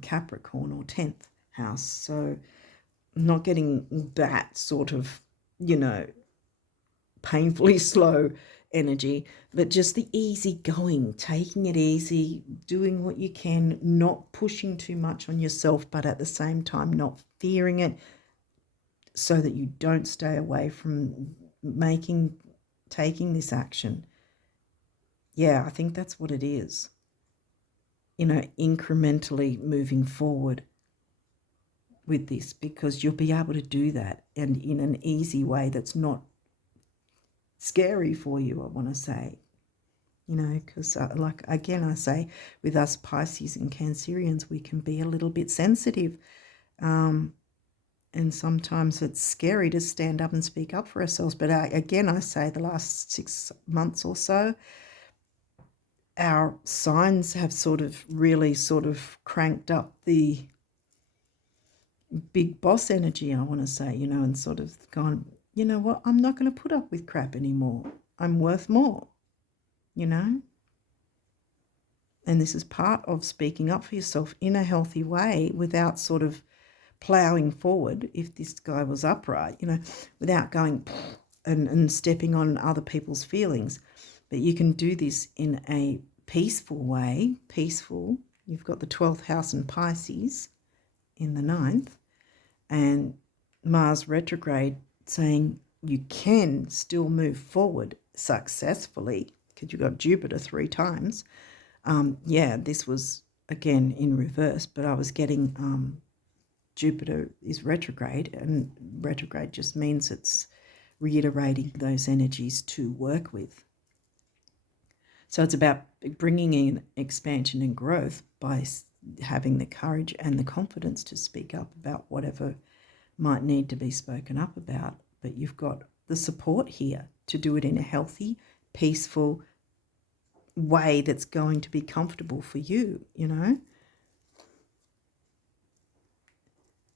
Capricorn or 10th house. So not getting that sort of, painfully slow energy, but just the easy going, taking it easy, doing what you can, not pushing too much on yourself, but at the same time not fearing it, so that you don't stay away from taking this action. Yeah, I think that's what it is. Incrementally moving forward with this, because you'll be able to do that and in an easy way that's not scary for you, I want to say. Because like, again, I say with us Pisces and Cancerians, we can be a little bit sensitive. And sometimes it's scary to stand up and speak up for ourselves. But again, I say the last 6 months or so, our signs have really cranked up the big boss energy, I want to say, and sort of gone, you know what, I'm not going to put up with crap anymore. I'm worth more, And this is part of speaking up for yourself in a healthy way without sort of ploughing forward. If this guy was upright, without going and stepping on other people's feelings. But you can do this in a peaceful way. Peaceful. You've got the 12th house in Pisces in the 9th, and Mars retrograde saying you can still move forward successfully because you've got Jupiter 3 times. This was again in reverse, but I was getting Jupiter is retrograde, and retrograde just means it's reiterating those energies to work with. So it's about bringing in expansion and growth by having the courage and the confidence to speak up about whatever might need to be spoken up about. But you've got the support here to do it in a healthy, peaceful way that's going to be comfortable for you,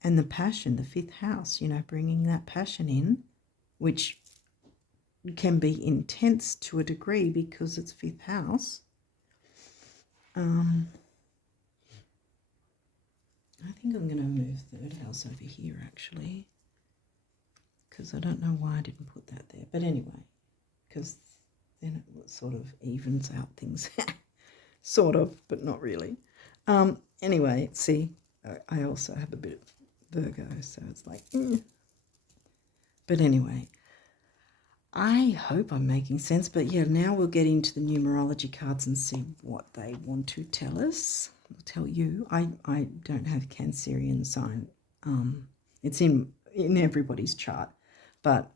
And the passion, the 5th house, bringing that passion in, which can be intense to a degree because it's 5th house. I think I'm going to move 3rd house over here, actually, because I don't know why I didn't put that there. But anyway, because then it sort of evens out things. Sort of, but not really. Anyway, see, I also have a bit of Virgo, so it's like, But anyway, I hope I'm making sense. But yeah, now we'll get into the numerology cards and see what they want to tell us. I'll tell you, I don't have Cancerian sign. It's in everybody's chart, but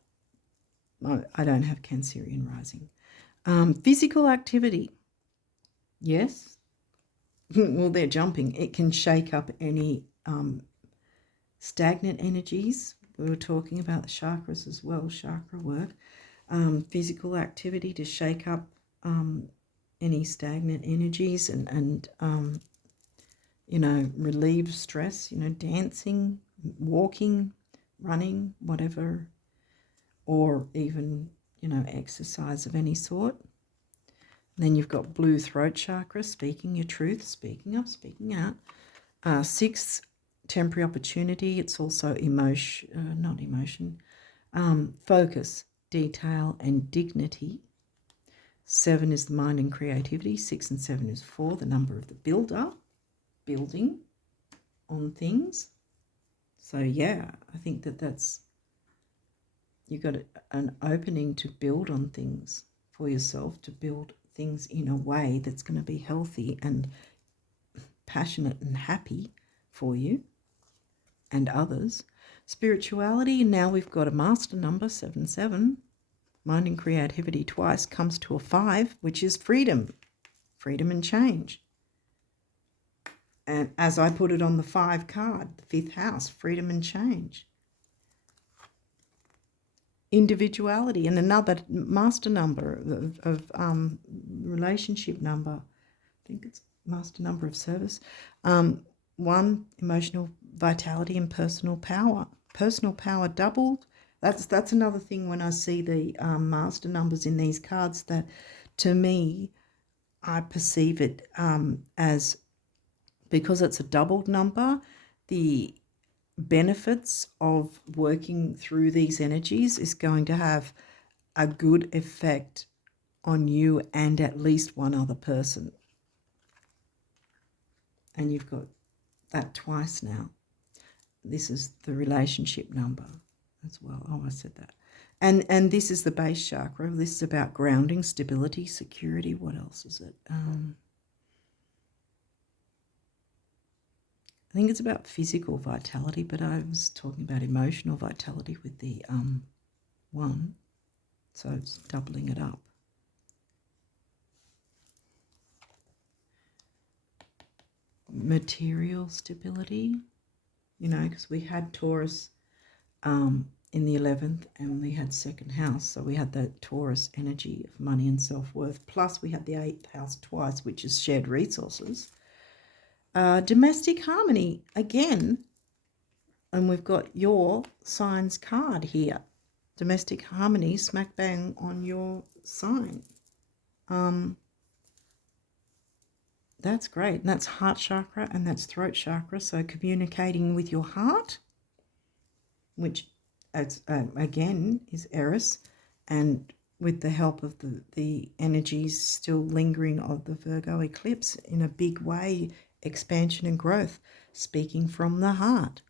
I don't have Cancerian rising. Physical activity. Yes, well, they're jumping. It can shake up any stagnant energies. We were talking about the chakras as well, chakra work. Physical activity to shake up any stagnant energies and relieve stress, dancing, walking, running, whatever, or even, exercise of any sort. And then you've got blue throat chakra, speaking your truth, speaking up, speaking out. 6, temporary opportunity. It's also focus, detail, and dignity. 7 is the mind and creativity. 6 and 7 is 4, the number of the builder, building on things. So yeah, I think that's, you've got an opening to build on things for yourself, to build things in a way that's going to be healthy and passionate and happy for you and others. Spirituality, now we've got a master number, 7-7. Mind and creativity twice comes to a 5, which is freedom and change. And as I put it on the 5 card, the 5th house, freedom and change. Individuality, and another master number of relationship number, I think it's master number of service. 1, emotional vitality and personal power. Personal power doubled. That's another thing when I see the master numbers in these cards, that to me, I perceive it as, because it's a doubled number, the benefits of working through these energies is going to have a good effect on you and at least one other person. And you've got that twice now. This is the relationship number as well. Oh, I said that. And this is the base chakra. This is about grounding, stability, security. What else is it? I think it's about physical vitality, but I was talking about emotional vitality with the 1. So it's doubling it up. Material stability, because we had Taurus in the 11th and we had 2nd house. So we had that Taurus energy of money and self-worth. Plus we had the 8th house twice, which is shared resources. Domestic harmony again, and we've got your sign's card here. Domestic harmony, smack bang on your sign. That's great. And that's heart chakra and that's throat chakra. So communicating with your heart, which again is Eris, and with the help of the energies still lingering of the Virgo eclipse in a big way, expansion and growth, speaking from the heart.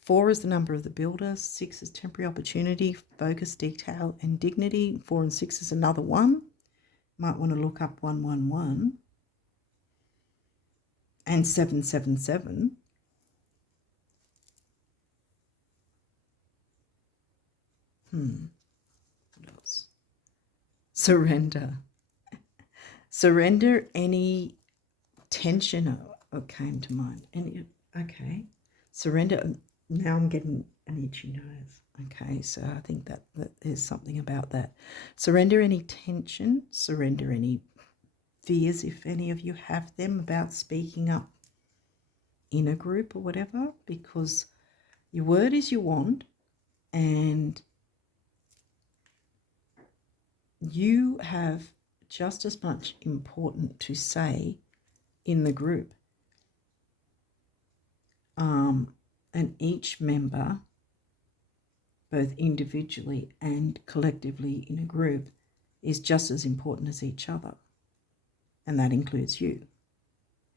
4 is the number of the builder. 6 is temporary opportunity, focus, detail, and dignity. 4 and 6 is another 1. Might want to look up 111. And 777. What else? Surrender. Surrender any tension came to mind. Okay. Surrender. Now I'm getting an itchy nose. Okay, so I think that there's something about that. Surrender any tension. Surrender any fears, if any of you have them, about speaking up in a group or whatever, because your word is your wand, and you have just as much important to say in the group. And each member, both individually and collectively in a group, is just as important as each other. And that includes you.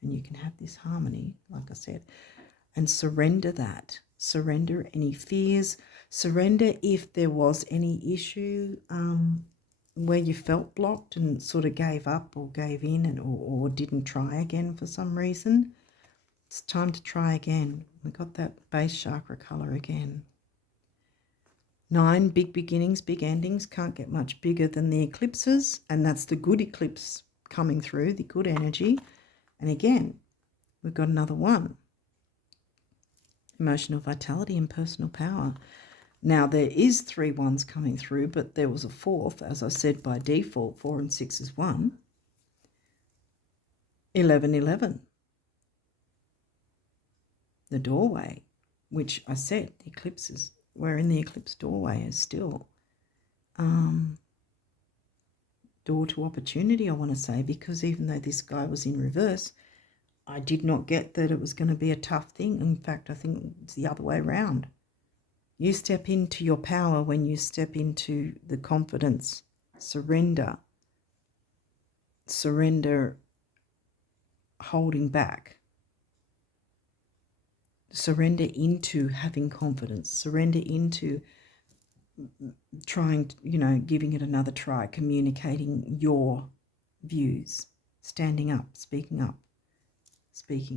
And you can have this harmony, like I said, and surrender that. Surrender any fears. Surrender if there was any issue where you felt blocked and sort of gave up or gave in or didn't try again for some reason. It's time to try again. We got that base chakra color again. 9, big beginnings, big endings. Can't get much bigger than the eclipses, and that's the good eclipse coming through, the good energy. And again, we've got another one. Emotional vitality and personal power. Now, there is 3 ones coming through, but there was a 4th. As I said, by default, 4 and 6 is 1. 11, 11. The doorway, which I said, the eclipses, we're in the eclipse doorway is still. Door to opportunity, I want to say, because even though this guy was in reverse, I did not get that it was going to be a tough thing. In fact, I think it's the other way around. You step into your power when you step into the confidence, surrender holding back, surrender into having confidence, surrender into trying, giving it another try, communicating your views, standing up, speaking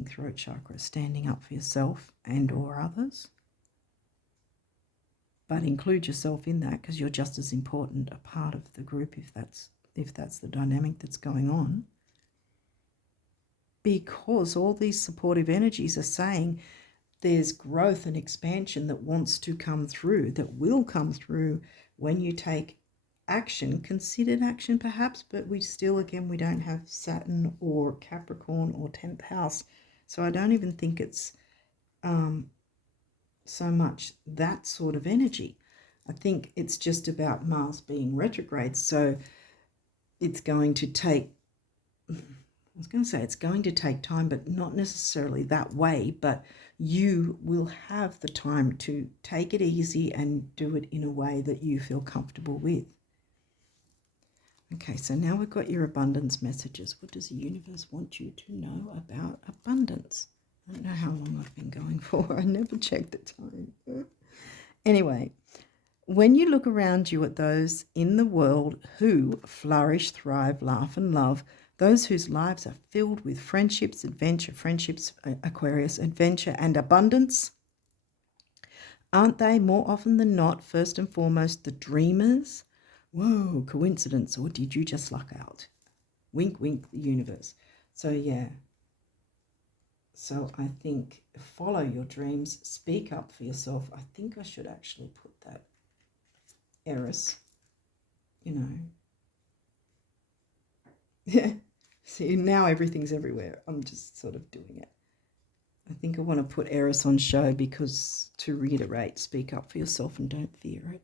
throat chakra, standing up for yourself and or others. But include yourself in that, because you're just as important a part of the group if that's the dynamic that's going on. Because all these supportive energies are saying there's growth and expansion that wants to come through, that will come through when you take action, considered action perhaps, but we don't have Saturn or Capricorn or 10th house. So I don't even think it's so much that sort of energy. I think it's just about Mars being retrograde. So it's going to take, it's going to take time, but not necessarily that way, but you will have the time to take it easy and do it in a way that you feel comfortable with. Okay, so now we've got your abundance messages. What does the universe want you to know about abundance? I don't know how long I've been going for. I never checked the time. Anyway, when you look around you at those in the world who flourish, thrive, laugh and love, those whose lives are filled with friendships, Aquarius, adventure and abundance, aren't they more often than not, first and foremost, the dreamers? Whoa, coincidence, or did you just luck out? Wink, wink, the universe. So yeah. So I think follow your dreams, speak up for yourself. I think I should actually put that Eris, Yeah. See, now everything's everywhere. I'm just sort of doing it. I think I want to put Eris on show because, to reiterate, speak up for yourself and don't fear it.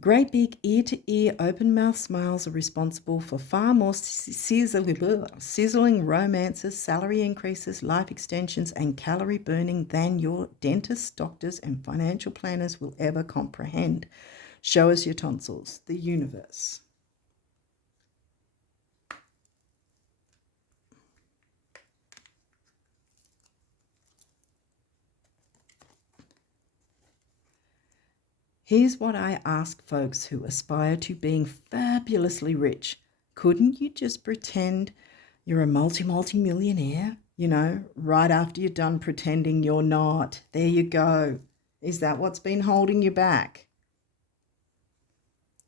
Great big ear-to-ear, open-mouth smiles are responsible for far more sizzling romances, salary increases, life extensions, and calorie burning than your dentists, doctors, and financial planners will ever comprehend. Show us your tonsils, the universe. Here's what I ask folks who aspire to being fabulously rich. Couldn't you just pretend you're a multi-millionaire, right after you're done pretending you're not? There you go. Is that what's been holding you back?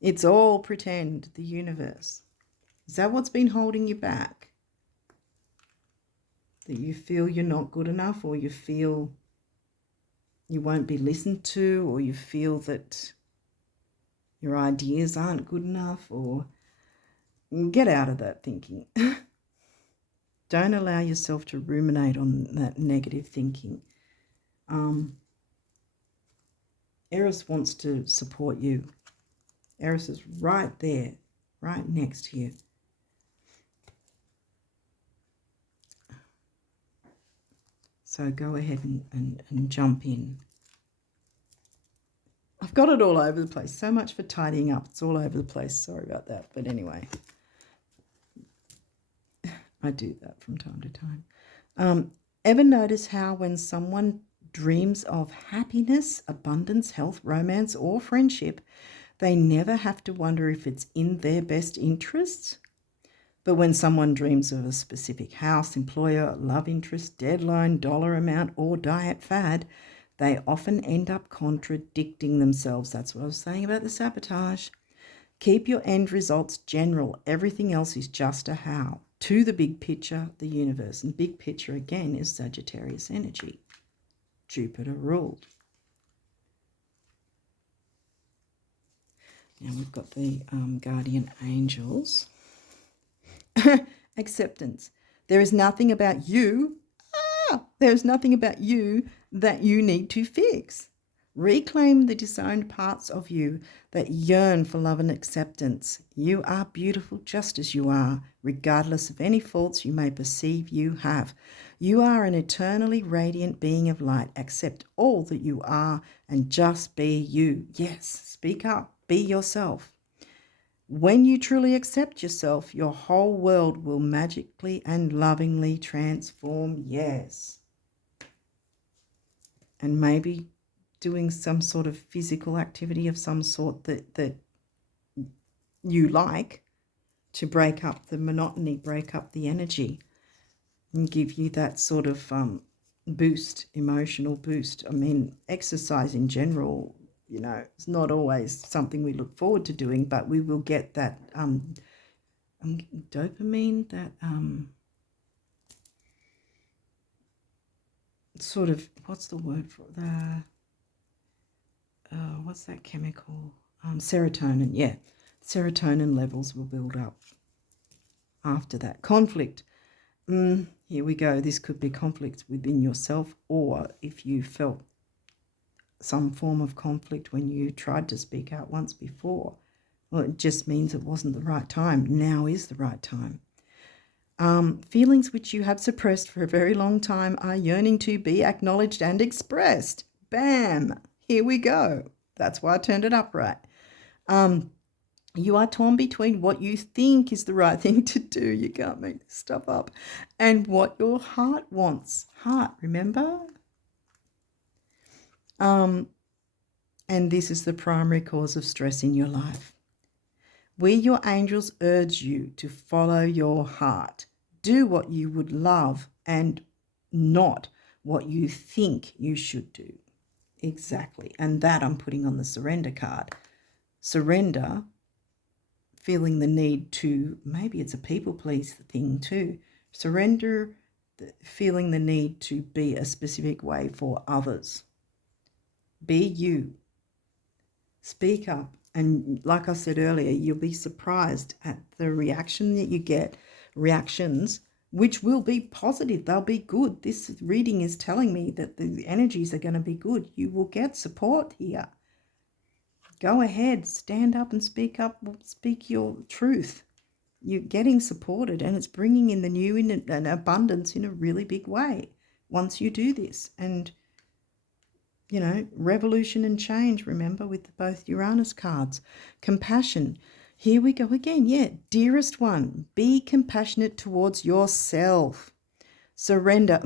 It's all pretend, the universe. Is that what's been holding you back? That you feel you're not good enough, or you feel you won't be listened to, or you feel that your ideas aren't good enough, or get out of that thinking. Don't allow yourself to ruminate on that negative thinking. Eris wants to support you. Eris is right there, right next to you. So go ahead and jump in. I've got it all over the place. So much for tidying up. It's all over the place. Sorry about that. But anyway, I do that from time to time. Ever notice how when someone dreams of happiness, abundance, health, romance, or friendship, they never have to wonder if it's in their best interests? But when someone dreams of a specific house, employer, love interest, deadline, dollar amount, or diet fad, they often end up contradicting themselves. That's what I was saying about the sabotage. Keep your end results general. Everything else is just a how. to the big picture, the universe. And big picture, again, is Sagittarius energy. Jupiter ruled. Now we've got the guardian angels. Acceptance. There is nothing about you. There is nothing about you that you need to fix. Reclaim the disowned parts of you that yearn for love and acceptance. You are beautiful just as you are, regardless of any faults you may perceive you have. You are an eternally radiant being of light. Accept all that you are and just be you. Yes, speak up. Be yourself. When you truly accept yourself, your whole world will magically and lovingly transform. Yes. And maybe doing some sort of physical activity of some sort that you like to break up the monotony, break up the energy, and give you that sort of boost, emotional boost. I mean, exercise in general, you know, it's not always something we look forward to doing, but we will get that dopamine, that sort of, what's the word for the, what's that chemical? Serotonin, yeah. Serotonin levels will build up after that. Conflict. Here we go. This could be conflict within yourself, or if you felt some form of conflict when you tried to speak out once before. Well, it just means it wasn't the right time. Now is the right time. Feelings which you have suppressed for a very long time are yearning to be acknowledged and expressed. Bam! Here we go. That's why I turned it upright. You are torn between what you think is the right thing to do. You can't make this stuff up. And what your heart wants. Heart, remember? And this is the primary cause of stress in your life. Where your angels urge you to follow your heart. Do what you would love and not what you think you should do. Exactly. And that I'm putting on the surrender card. Surrender, feeling the need to, maybe it's a people please thing too. Surrender, feeling the need to be a specific way for others. Be you. Speak up. And like I said earlier, you'll be surprised at the reaction that you get, reactions, which will be positive. They'll be good. This reading is telling me that the energies are going to be good. You will get support here. Go ahead, stand up and speak up, speak your truth. You're getting supported, and it's bringing in the new and abundance in a really big way once you do this. And you know, revolution and change, remember, with both Uranus cards. Compassion. Here we go again. Yeah, dearest one, be compassionate towards yourself. Surrender.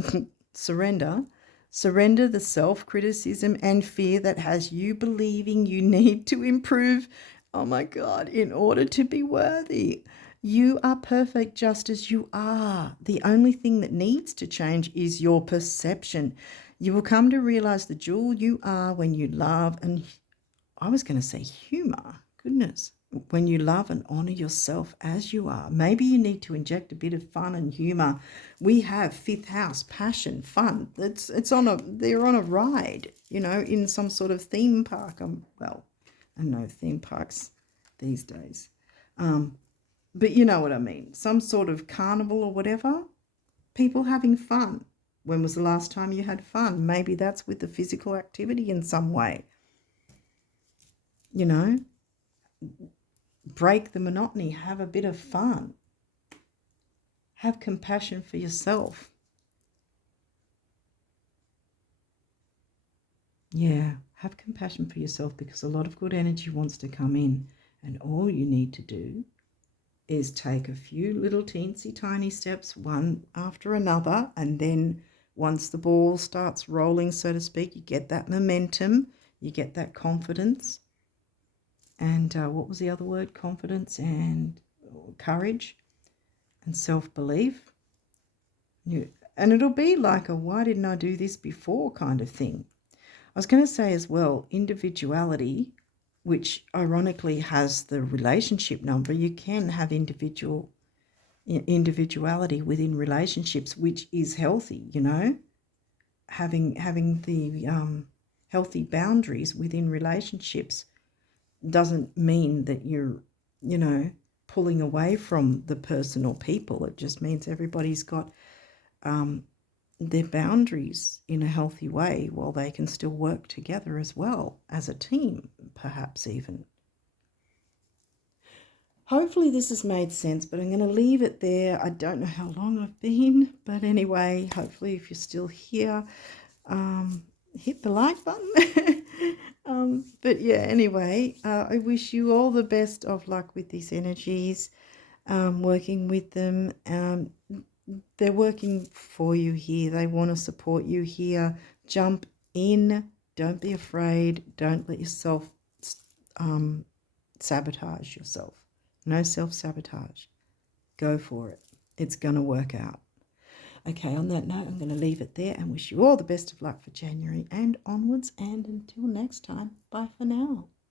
Surrender the self-criticism and fear that has you believing you need to improve, oh my God, in order to be worthy. You are perfect just as you are. The only thing that needs to change is your perception. You will come to realize the jewel you are when you love and, I was going to say humor, goodness, when you love and honor yourself as you are. Maybe you need to inject a bit of fun and humor. We have fifth house, passion, fun. They're on a ride, you know, in some sort of theme park. Well, I know theme parks these days. But you know what I mean. Some sort of carnival or whatever. People having fun. When was the last time you had fun? Maybe that's with the physical activity in some way. You know, break the monotony. Have a bit of fun. Have compassion for yourself. Yeah, have compassion for yourself, because a lot of good energy wants to come in, and all you need to do is take a few little teensy tiny steps, one after another, and then once the ball starts rolling, so to speak, you get that momentum, you get that confidence, and what was the other word? Confidence and courage and self-belief. And it'll be like a why didn't I do this before kind of thing. I was going to say as well, individuality, which ironically has the relationship number. You can have individual individuality within relationships, which is healthy, you know, having the healthy boundaries within relationships doesn't mean that you're, you know, pulling away from the person or people. It just means everybody's got their boundaries in a healthy way while they can still work together as well as a team, perhaps even. Hopefully this has made sense, but I'm going to leave it there. I don't know how long I've been, but anyway, hopefully if you're still here, hit the like button. But yeah, anyway, I wish you all the best of luck with these energies, working with them. They're working for you here. They want to support you here. Jump in. Don't be afraid. Don't let yourself sabotage yourself. No self-sabotage. Go for it. It's going to work out. Okay, on that note, I'm going to leave it there and wish you all the best of luck for January and onwards. And until next time, bye for now.